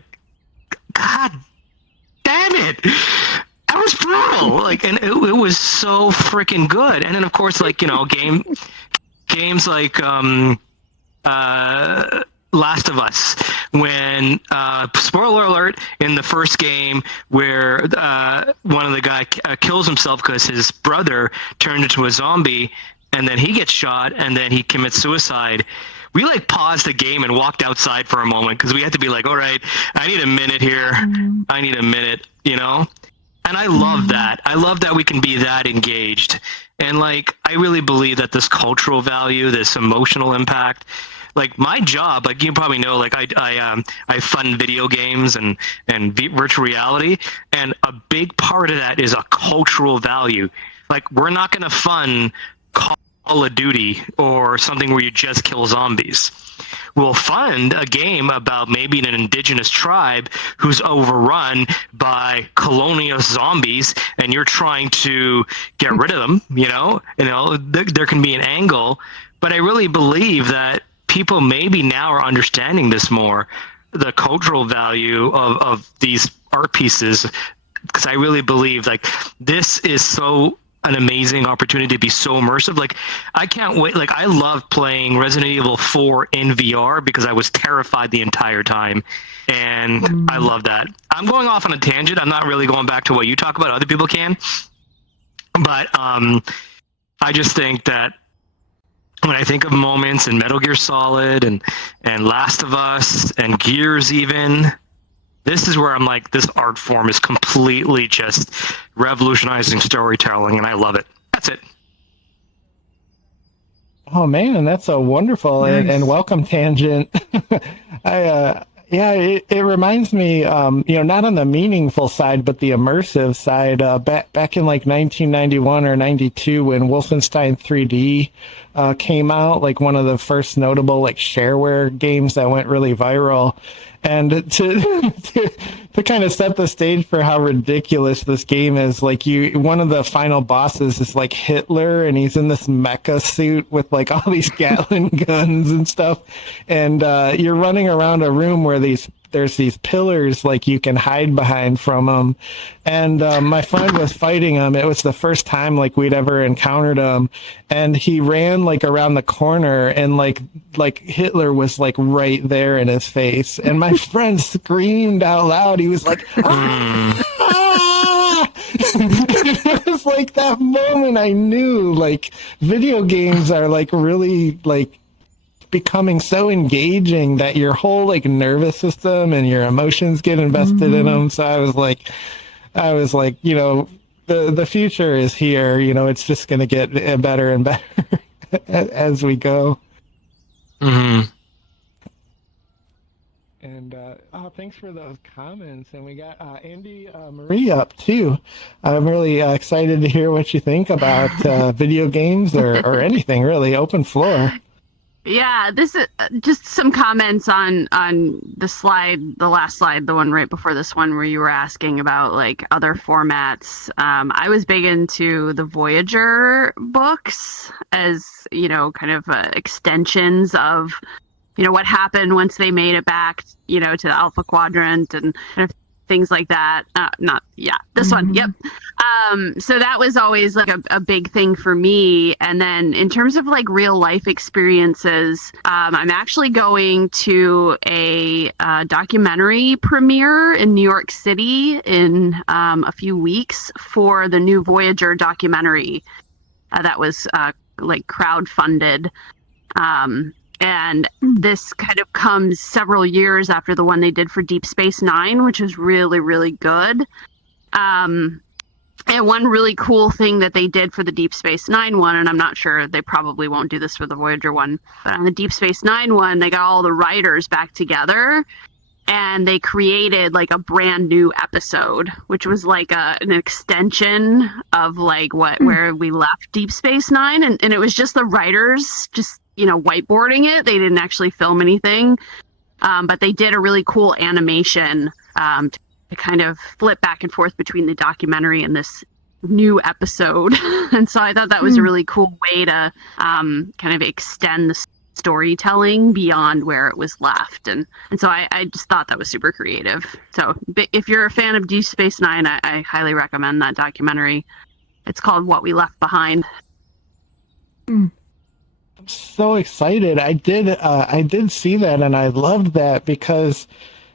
"God damn it! That was brutal!" Like, and it was so freaking good. And then, of course, like, games like Last of Us, when spoiler alert, in the first game where one of the guy kills himself because his brother turned into a zombie, and then he gets shot, and then he commits suicide. We like paused the game and walked outside for a moment because we had to be like, all right, I need a minute here. I need a minute, And I love that. I love that we can be that engaged. And like, I really believe that this cultural value, this emotional impact, like my job, like you probably know, like I fund video games and virtual reality, and a big part of that is a cultural value. Like, we're not going to fund Call of Duty or something where you just kill zombies. We'll fund a game about maybe an indigenous tribe who's overrun by colonial zombies, and you're trying to get rid of them. There can be an angle, but I really believe that people maybe now are understanding this more, the cultural value of these art pieces, because I really believe like this is so an amazing opportunity to be so immersive. Like, I can't wait. Like, I love playing Resident Evil 4 in VR because I was terrified the entire time, and I love that. I'm going off on a tangent. I'm not really going back to what you talk about. Other people can, but I just think that when I think of moments in Metal Gear Solid and Last of Us and Gears even, this is where I'm like, this art form is completely just revolutionizing storytelling, and I love it. That's it. Oh man, that's a wonderful and welcome tangent. It reminds me, not on the meaningful side, but the immersive side. Back in like 1991 or 92, when Wolfenstein 3D came out, like one of the first notable like shareware games that went really viral. And to kind of set the stage for how ridiculous this game is, like one of the final bosses is like Hitler, and he's in this mecha suit with like all these Gatling guns and stuff, and you're running around a room where there's these pillars like you can hide behind from them, and my friend was fighting him. It was the first time like we'd ever encountered him, and he ran like around the corner, and like Hitler was like right there in his face, and my friend screamed out loud. He was like, ah! It was like that moment I knew like video games are like really like becoming so engaging that your whole like nervous system and your emotions get invested in them. So I was like, the future is here. It's just going to get better and better as we go. And thanks for those comments. And we got Andy Marie up too. I'm really excited to hear what you think about video games or anything really. Open floor. Yeah, this is just some comments on the slide, the last slide, the one right before this one, where you were asking about like other formats. I was big into the Voyager books as, kind of extensions of, what happened once they made it back, to the Alpha Quadrant and things like that. This one. Yep. So that was always like a big thing for me. And then in terms of like real life experiences, I'm actually going to a documentary premiere in New York City in a few weeks for the new Voyager documentary that was like crowdfunded. And this kind of comes several years after the one they did for Deep Space Nine, which was really, really good. And one really cool thing that they did for the Deep Space Nine one, and I'm not sure, they probably won't do this for the Voyager one, but on the Deep Space Nine one, they got all the writers back together. and they created like a brand new episode, which was like an extension of like where we left Deep Space Nine, and it was just the writers just whiteboarding it. They didn't actually film anything, but they did a really cool animation to kind of flip back and forth between the documentary and this new episode. And so I thought that was a really cool way to kind of extend the storytelling beyond where it was left, and so I just thought that was super creative. So if you're a fan of Deep Space Nine, I highly recommend that documentary. It's called What We Left Behind. I'm so excited. I did see that, and I loved that, because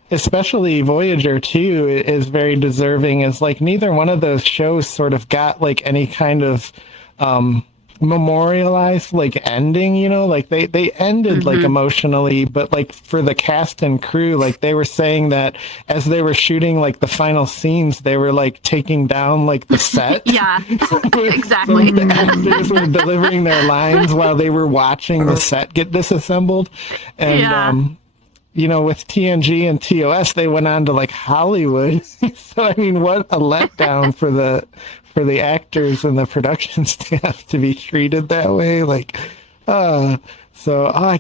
especially Voyager 2 is very deserving. Is like neither one of those shows sort of got like any kind of memorialized like ending, like they ended like emotionally, but like for the cast and crew, like they were saying that as they were shooting like the final scenes, they were like taking down like the set. Yeah, exactly. So the actors were delivering their lines while they were watching the set get disassembled. And with TNG and TOS, they went on to like Hollywood. So I mean, what a letdown for the actors and the production staff to be treated that way. Like, I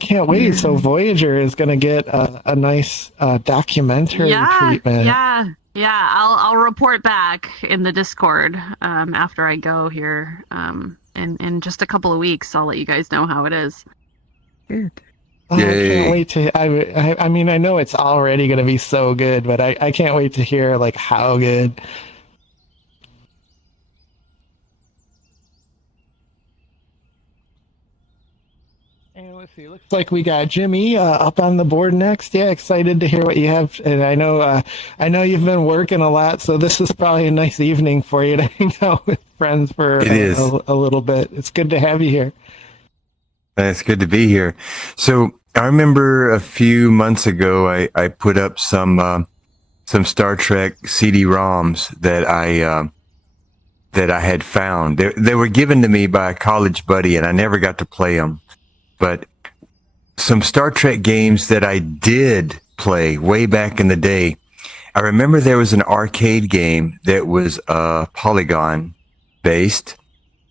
can't wait. So Voyager is going to get a nice documentary treatment. Yeah. I'll report back in the Discord after I go here. In just a couple of weeks, I'll let you guys know how it is. Good. I can't wait to. I mean, I know it's already going to be so good, but I can't wait to hear like how good. And let's see. Looks like we got Jimmy up on the board next. Yeah, excited to hear what you have. And I know you've been working a lot, so this is probably a nice evening for you to hang out with friends for a little bit. It's good to have you here. It's good to be here. So I remember a few months ago, I put up some Star Trek CD-ROMs that I had found. They were given to me by a college buddy, and I never got to play them. But some Star Trek games that I did play way back in the day. I remember there was an arcade game that was polygon based,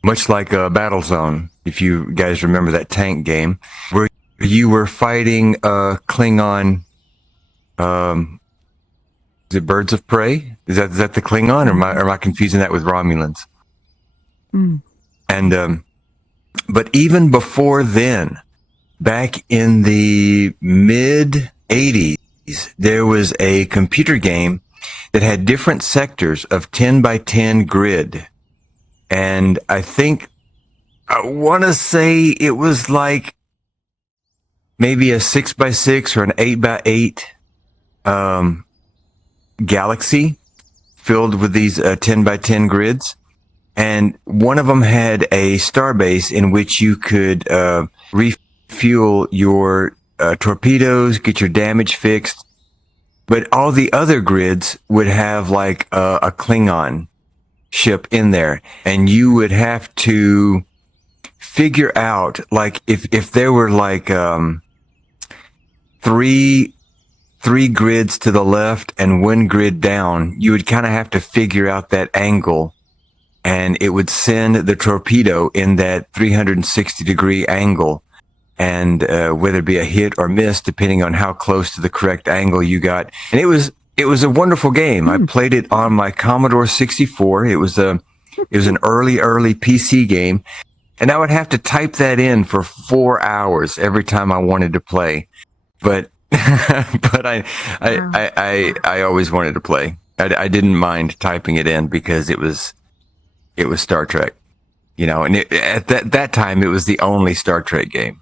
much like a Battlezone, if you guys remember that tank game, where you were fighting Klingon. Is it Birds of Prey? Is that the Klingon, or am I confusing that with Romulans? And but even before then, back in the mid 80s, there was a computer game that had different sectors of 10 by 10 grid. And I want to say it was like maybe a 6 by 6 or an 8 by 8 galaxy filled with these 10 by 10 grids. And one of them had a starbase in which you could refuel your torpedoes, get your damage fixed. But all the other grids would have like a Klingon ship in there. And you would have to figure out, like, if there were like three grids to the left and one grid down, you would kind of have to figure out that angle. And it would send the torpedo in that 360-degree angle, and whether it be a hit or miss, depending on how close to the correct angle you got. And it was a wonderful game. I played it on my Commodore 64. It was an early PC game, and I would have to type that in for 4 hours every time I wanted to play. But I always wanted to play. I didn't mind typing it in because it was Star Trek, and at that time, it was the only Star Trek game.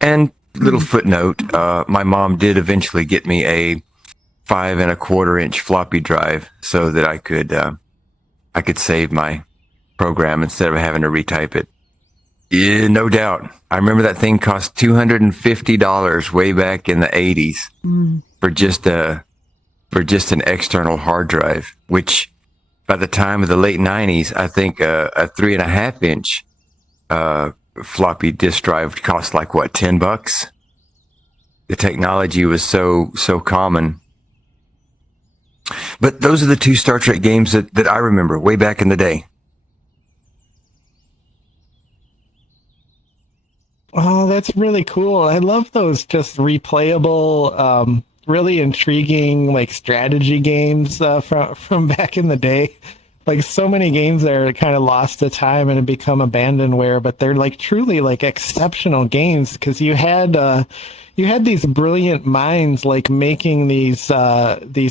And little footnote, my mom did eventually get me a 5 1/4-inch floppy drive so that I could save my program instead of having to retype it. Yeah, no doubt. I remember that thing cost $250 way back in the 80s for just an external hard drive, which by the time of the late 90s, I think a 3 1/2-inch floppy disk drive cost like what, $10? The technology was so common. But those are the two Star Trek games that I remember way back in the day. Oh, that's really cool. I love those just replayable, really intriguing like strategy games from back in the day. Like so many games that are kind of lost to time and have become abandonware, but they're like truly like exceptional games because you had these brilliant minds like making these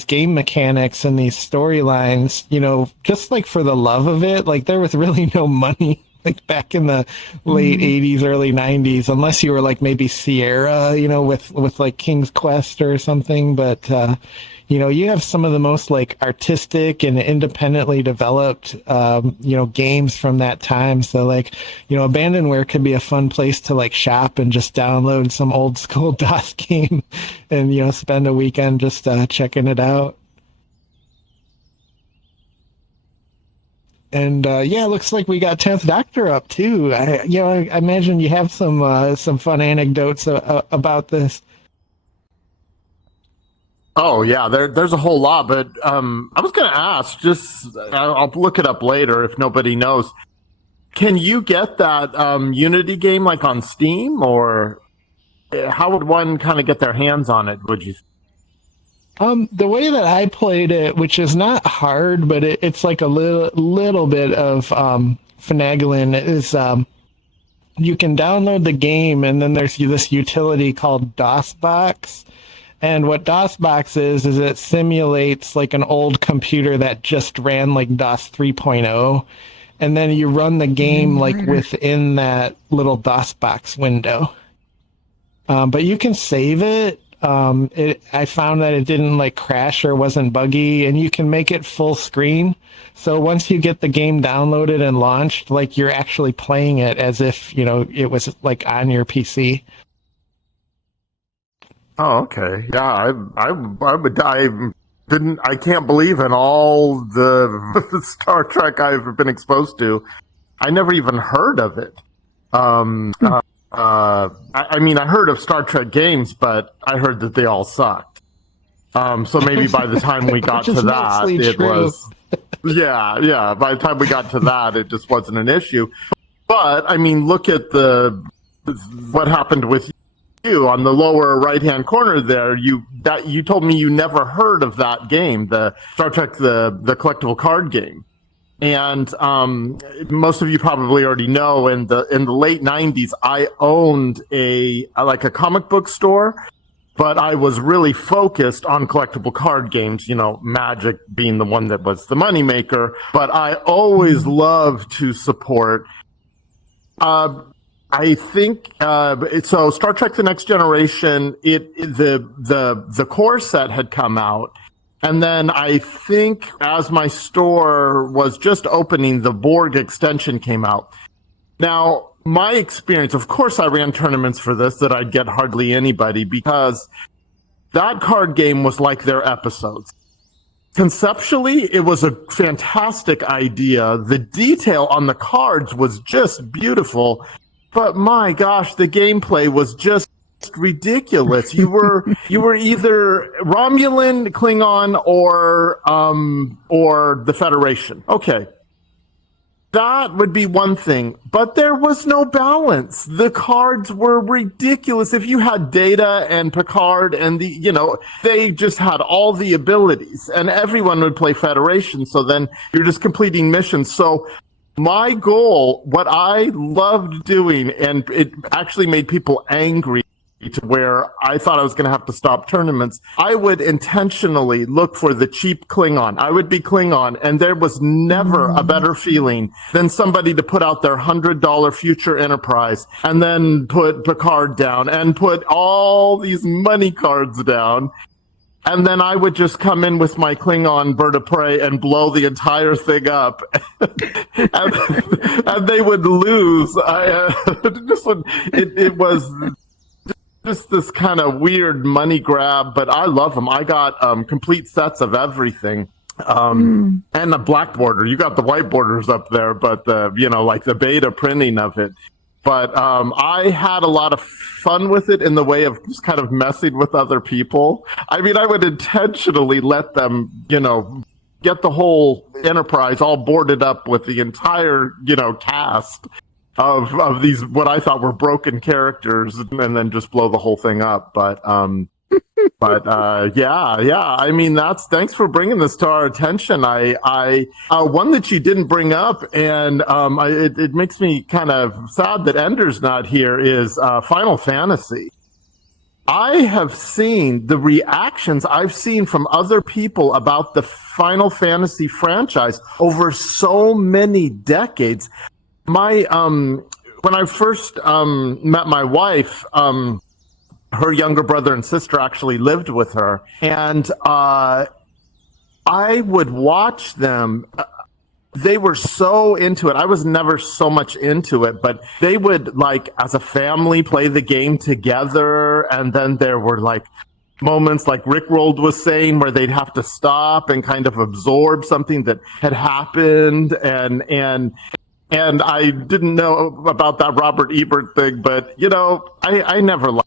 game mechanics and these storylines, you know, just like for the love of it. Like there was really no money like back in the late 80s, early 90s, unless you were like maybe Sierra, you know, with like King's Quest or something. But you know, you have some of the most like artistic and independently developed you know, games from that time. So like, you know, abandonware could be a fun place to like shop and just download some old school DOS game and, you know, spend a weekend just checking it out. And yeah, it looks like we got 10th Doctor up too. I imagine you have some fun anecdotes about this. Oh yeah, there's a whole lot, but I was going to ask. I'll look it up later if nobody knows. Can you get that Unity game like on Steam, or how would one kind of get their hands on it? Would you? The way that I played it, which is not hard, but it's like a little bit of finagling, is you can download the game, and then there's this utility called DOSBox. And what DOSBox is it simulates like an old computer that just ran like DOS 3.0, and then you run the game like within that little DOSBox window. But you can save it. I found that it didn't like crash or wasn't buggy, and you can make it full screen. So once you get the game downloaded and launched, like you're actually playing it as if, you know, it was like on your PC. Oh, okay. Yeah, I can't believe in all the Star Trek I've been exposed to, I never even heard of it. I mean, I heard of Star Trek games, but I heard that they all sucked. So maybe by the time we got to that, it was, yeah. By the time we got to that, it just wasn't an issue. But I mean, look at what happened with you on the lower right-hand corner there. You told me you never heard of that game, the Star Trek, the collectible card game. And most of you probably already know, in the late 90s, I owned a comic book store, but I was really focused on collectible card games, you know, Magic being the one that was the moneymaker. But I always loved to support I think so. Star Trek: The Next Generation, the core set had come out, and then I think as my store was just opening, the Borg extension came out. Now, my experience, of course, I ran tournaments for this that I'd get hardly anybody, because that card game was like their episodes. Conceptually, it was a fantastic idea. The detail on the cards was just beautiful. But my gosh, the gameplay was just ridiculous. You were either Romulan, Klingon, or the Federation. Okay. That would be one thing, but there was no balance. The cards were ridiculous. If you had Data and Picard and they just had all the abilities, and everyone would play Federation. So then you're just completing missions. So my goal, what I loved doing, and it actually made people angry to where I thought I was going to have to stop tournaments, I would intentionally look for the cheap Klingon. I would be Klingon, and there was never a better feeling than somebody to put out their $100 Future Enterprise and then put Picard down and put all these money cards down. And then I would just come in with my Klingon bird of prey and blow the entire thing up. and they would lose. It was just this kind of weird money grab, but I love them. I got complete sets of everything. And the black border. You got the white borders up there, but like the beta printing of it. But I had a lot of fun with it in the way of just kind of messing with other people. I mean, I would intentionally let them, get the whole Enterprise all boarded up with the entire, cast of these, what I thought were broken characters, and then just blow the whole thing up. But yeah. I mean, thanks for bringing this to our attention. I one that you didn't bring up, and it makes me kind of sad that Ender's not here, is Final Fantasy. I have seen the reactions I've seen from other people about the Final Fantasy franchise over so many decades. When I first met my wife, her younger brother and sister actually lived with her, and I would watch them. They were so into it. I was never so much into it, but they would, like, as a family, play the game together, and then there were, like, moments like Rickrolled was saying where they'd have to stop and kind of absorb something that had happened, and I didn't know about that Robert Ebert thing, but, I never like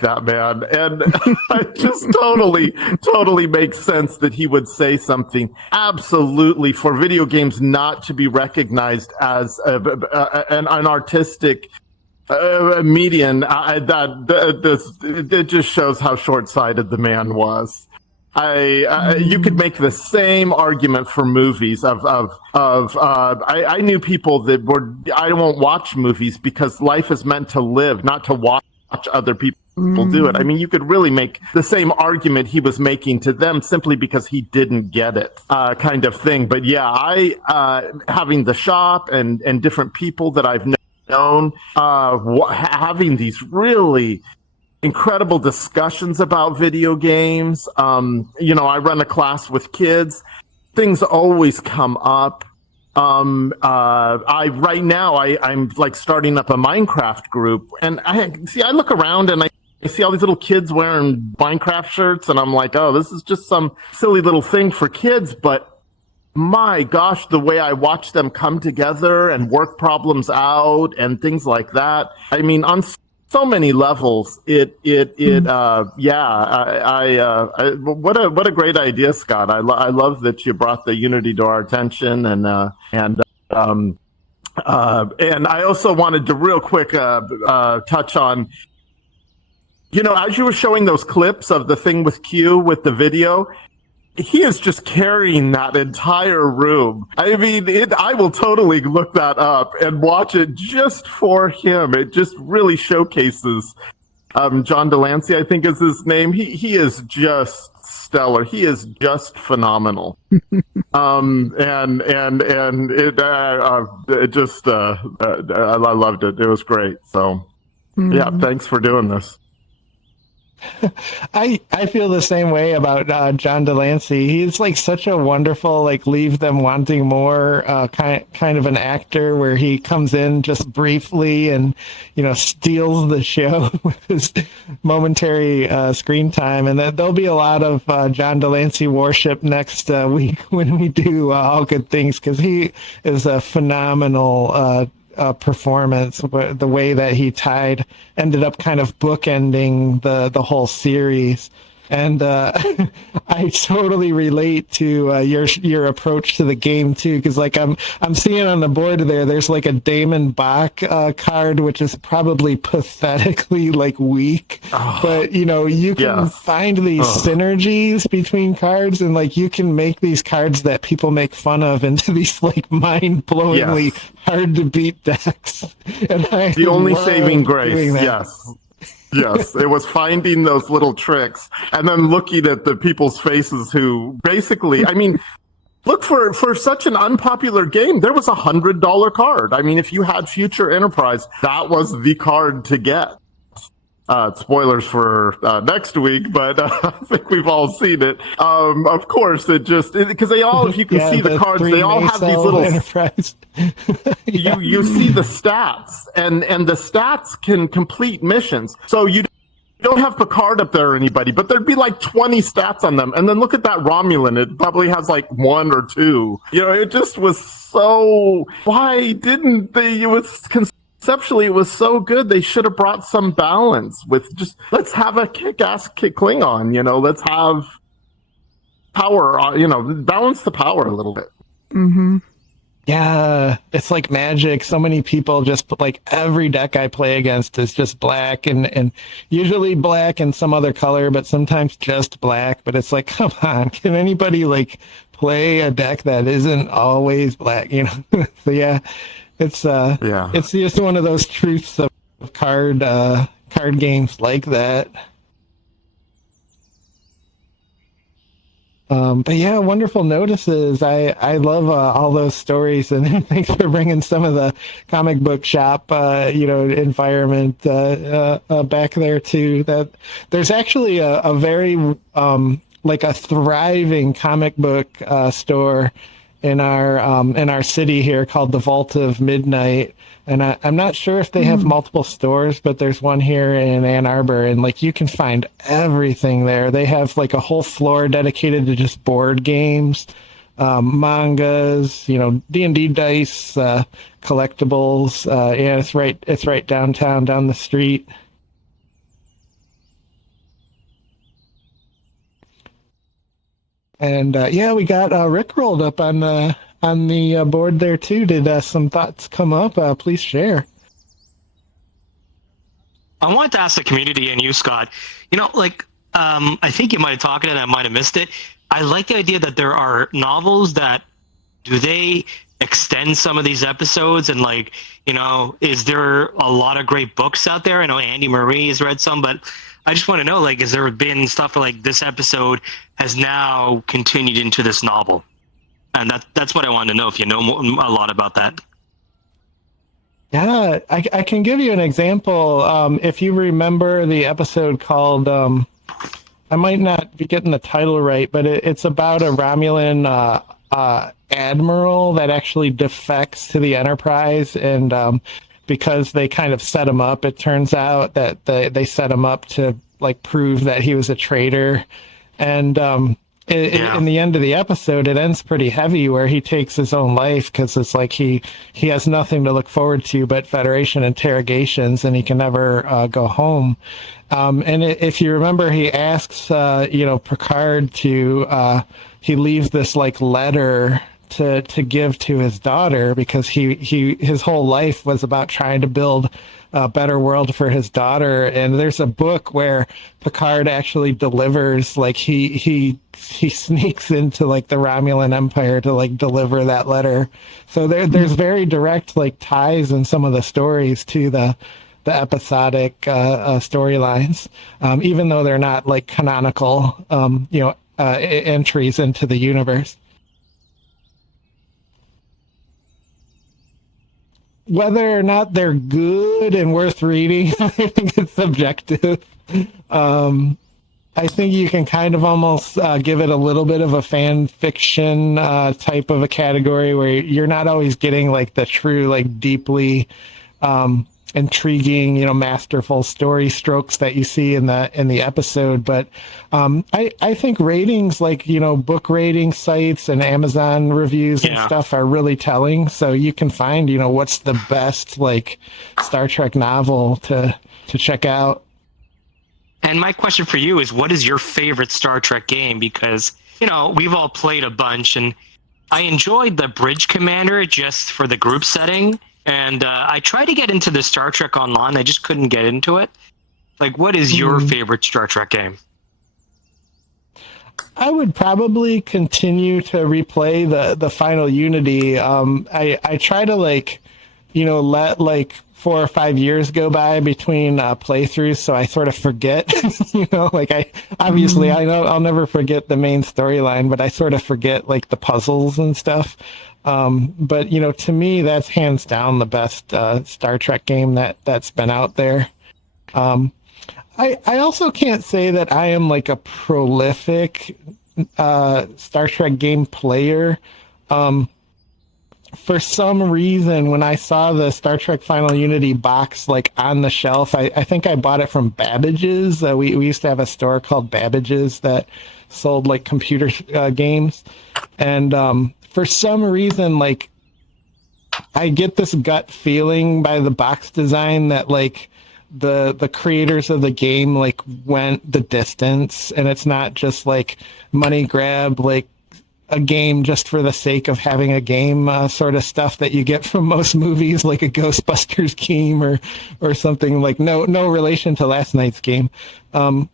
that man, and it just totally makes sense that he would say something. Absolutely, for video games not to be recognized as an artistic medium, it just shows how short-sighted the man was. You could make the same argument for movies I knew people that I won't watch movies because life is meant to live, not to watch other people do it. I mean, you could really make the same argument he was making to them simply because he didn't get it, kind of thing. But yeah, having the shop and different people that I've known, having these really incredible discussions about video games. I run a class with kids. Things always come up. Right now I'm like starting up a Minecraft group, and I look around and I see all these little kids wearing Minecraft shirts, and I'm like, oh, this is just some silly little thing for kids. But my gosh, the way I watch them come together and work problems out and things like that. I mean, on so many levels, what a great idea, Scott. I love that you brought the Unity to our attention, and I also wanted to real quick touch on, as you were showing those clips of the thing with Q with the video, he is just carrying that entire room. I mean, I will totally look that up and watch it just for him. It just really showcases John Delancey, I think is his name. He is just stellar. He is just phenomenal. I loved it. It was great. So, yeah, thanks for doing this. I feel the same way about John Delancey. He's like such a wonderful, like, leave them wanting more kind of an actor, where he comes in just briefly and steals the show with his momentary screen time. And there'll be a lot of John Delancey worship next week when we do All Good Things, because he is a phenomenal performance. The way that he ended up kind of bookending the whole series. And I totally relate to your approach to the game too, because like I'm seeing on the board there's like a Damon Bach card, which is probably pathetically like weak, but you can find these synergies between cards, and like you can make these cards that people make fun of into these like mind-blowingly hard to beat decks. And the only saving grace, Yes, it was finding those little tricks and then looking at the people's faces who basically, I mean, look, for such an unpopular game, there was $100 card. I mean, if you had Future Enterprise, that was the card to get. Spoilers for next week, but I think we've all seen it. Of course, because they all, if you can see the cards, they all have these little. Enterprise. You see the stats, and the stats can complete missions. So you don't have Picard up there or anybody, but there'd be like 20 stats on them. And then look at that Romulan; it probably has like 1 or 2. It just was so. Why didn't they? It was conceptually, it was so good. They should have brought some balance with just, let's have a kick-ass Klingon, let's have power, balance the power a little bit. Mm-hmm. Yeah, it's like magic. So many people just like every deck I play against is just black and usually black and some other color, but sometimes just black. But it's like, come on, can anybody like play a deck that isn't always black? So yeah, it's just one of those truths of card games like that. But yeah, wonderful notices. I love all those stories, and thanks for bringing some of the comic book shop, environment back there too. That there's actually a very like a thriving comic book store in our city here called the Vault of Midnight. And I'm not sure if they have multiple stores, but there's one here in Ann Arbor, and like you can find everything there. They have like a whole floor dedicated to just board games, mangas, D&D dice, collectibles. Yeah, it's right downtown, down the street. And yeah, we got Rick rolled up on the board there too. Did some thoughts come up? Please share. I wanted to ask the community and you, Scott. I think you might have talked and I might have missed it. I like the idea that there are novels that do they extend some of these episodes and is there a lot of great books out there? I know Andy Marie has read some, but I just want to know, has there been stuff like this episode has now continued into this novel? And that's what I wanted to know, if you know a lot about that. Yeah, I can give you an example. If you remember the episode called, I might not be getting the title right, but it's about a Romulan admiral that actually defects to the Enterprise. And because they kind of set him up, it turns out that they set him up to prove that he was a traitor. And in the end of the episode, it ends pretty heavy where he takes his own life because it's like he has nothing to look forward to but Federation interrogations, and he can never go home. And if you remember, he asks, Picard to, he leaves this letter to give to his daughter because his whole life was about trying to build a better world for his daughter. And there's a book where Picard actually delivers, he sneaks into the Romulan Empire to deliver that letter. So there's very direct ties in some of the stories to the episodic storylines, even though they're not canonical entries into the universe. Whether or not they're good and worth reading, I think it's subjective. I think you can kind of almost give it a little bit of a fan fiction type of a category where you're not always getting the true, deeply intriguing, masterful story strokes that you see in the episode. But I think ratings book rating sites and Amazon reviews and stuff are really telling. So you can find, what's the best Star Trek novel to check out. And my question for you is, what is your favorite Star Trek game? Because, we've all played a bunch, and I enjoyed the Bridge Commander just for the group setting. And I tried to get into the Star Trek Online. I just couldn't get into it. What is your favorite Star Trek game? I would probably continue to replay the Final Unity. I try to let 4 or 5 years go by between playthroughs, so I sort of forget. I obviously I know I'll never forget the main storyline, but I sort of forget the puzzles and stuff. But to me, that's hands down the best Star Trek game that's been out there. I also can't say that I am a prolific Star Trek game player. For some reason, when I saw the Star Trek Final Unity box on the shelf, I think I bought it from Babbage's. We used to have a store called Babbage's that sold computer games, and for some reason I get this gut feeling by the box design that like the creators of the game like went the distance, and it's not just like money grab, like a game just for the sake of having a game sort of stuff that you get from most movies, like a Ghostbusters game or something. Like no relation to last night's game. But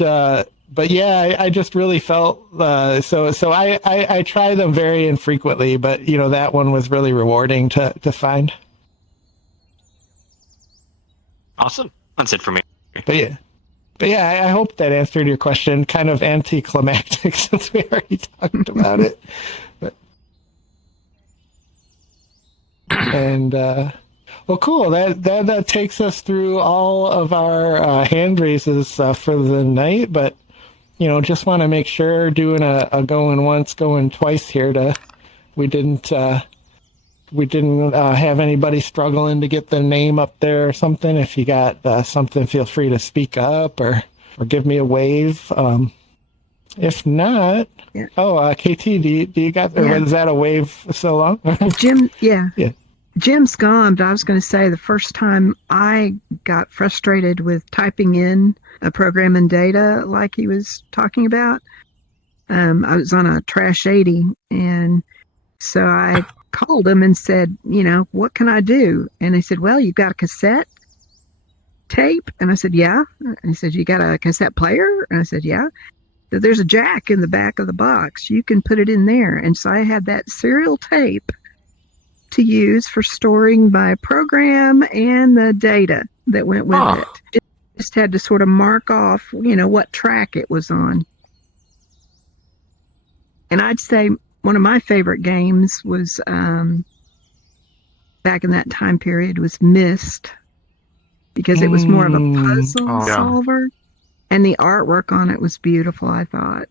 yeah, I just really felt so I try them very infrequently, but that one was really rewarding to find. Awesome. That's it for me. But yeah, I hope that answered your question. Kind of anticlimactic since we already talked about it. Well, cool. That takes us through all of our hand raises for the night. But just want to make sure doing a going once, going twice here. We didn't have anybody struggling to get the name up there or something. If you got something, feel free to speak up or give me a wave. If not, KT, do you got, or is that a wave so long? Jim, yeah. Jim's gone, but I was going to say the first time I got frustrated with typing in a program and data like he was talking about, I was on a Trash 80, and so I called him and said, what can I do? And he said, well, you've got a cassette tape? And I said, yeah. And he said, you got a cassette player? And I said, yeah. So there's a jack in the back of the box. You can put it in there. And so I had that serial tape to use for storing my program and the data that went with it. Just had to sort of mark off, what track it was on. And I'd say one of my favorite games was back in that time period was Myst, because it was more of a puzzle solver, and the artwork on it was beautiful, I thought.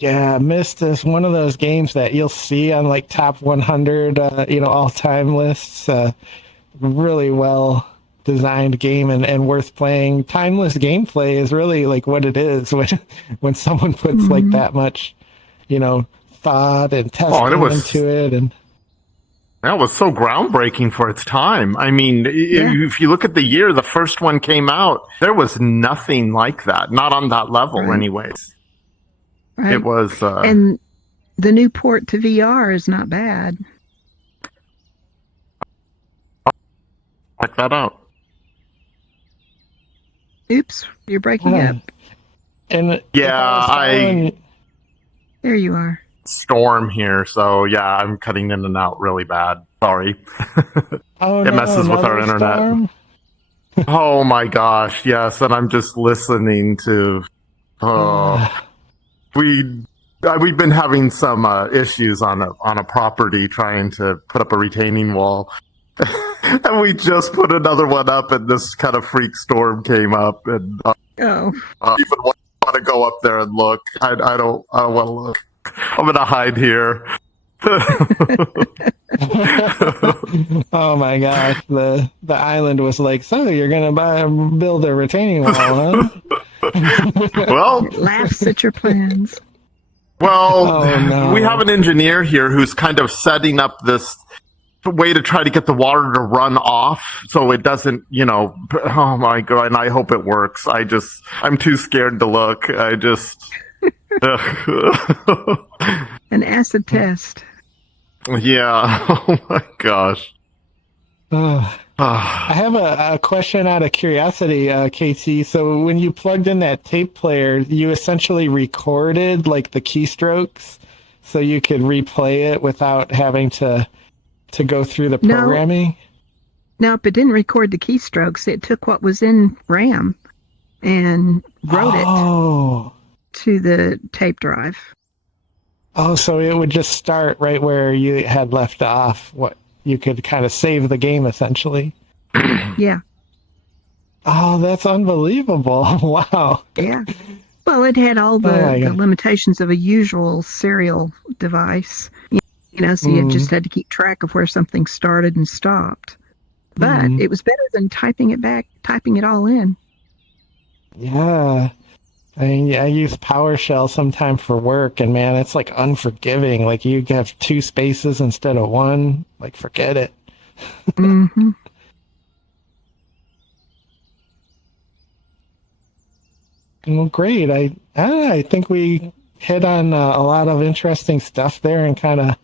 Yeah, Myst is one of those games that you'll see on like top 100, all-time lists. Really well designed game and worth playing. Timeless gameplay is really like what it is when someone puts like that much, thought and testing into it. And that was so groundbreaking for its time. I mean, if you look at the year the first one came out, there was nothing like that. Not on that level, anyways. Right. It was, and the new port to VR is not bad. Check that out. Oops, you're breaking up. And I there you are. Storm here, so yeah, I'm cutting in and out really bad. Sorry. It messes with our internet. Storm? Oh my gosh, yes, and I'm just listening to. We've been having some issues on a property trying to put up a retaining wall. And we just put another one up, and this kind of freak storm came up, and even want to go up there and look. I don't want to look. I'm gonna hide here. Oh my gosh, the island was like, so you're gonna build a retaining wall, huh? Well, laughs at your plans. Well, we have an engineer here who's kind of setting up this way to try to get the water to run off so it doesn't, oh my god, and I hope it works. I'm too scared to look. An acid test. Yeah. Oh my gosh. I have a question out of curiosity, KT. So when you plugged in that tape player, you essentially recorded like the keystrokes so you could replay it without having to go through the programming? Nope, it didn't record the keystrokes. It took what was in RAM and wrote it to the tape drive. Oh, so it would just start right where you had left off. What you could kind of save the game essentially. Yeah. Oh, that's unbelievable! Wow. Yeah. Well, it had all the limitations of a usual serial device. So you just had to keep track of where something started and stopped. But it was better than typing it all in. Yeah. I mean, yeah, I use PowerShell sometime for work, and man, it's like unforgiving. Like you have 2 spaces instead of 1. Like, forget it. Mm-hmm. Well, great. I think we hit on a lot of interesting stuff there, and kind of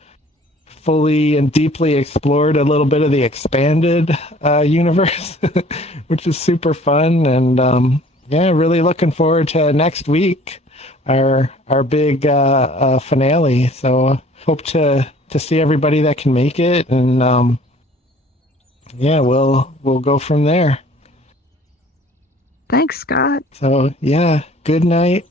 fully and deeply explored a little bit of the expanded universe, which is super fun. And yeah, really looking forward to next week, our big finale. So hope to see everybody that can make it, and yeah, we'll go from there. Thanks, Scott. So yeah, good night.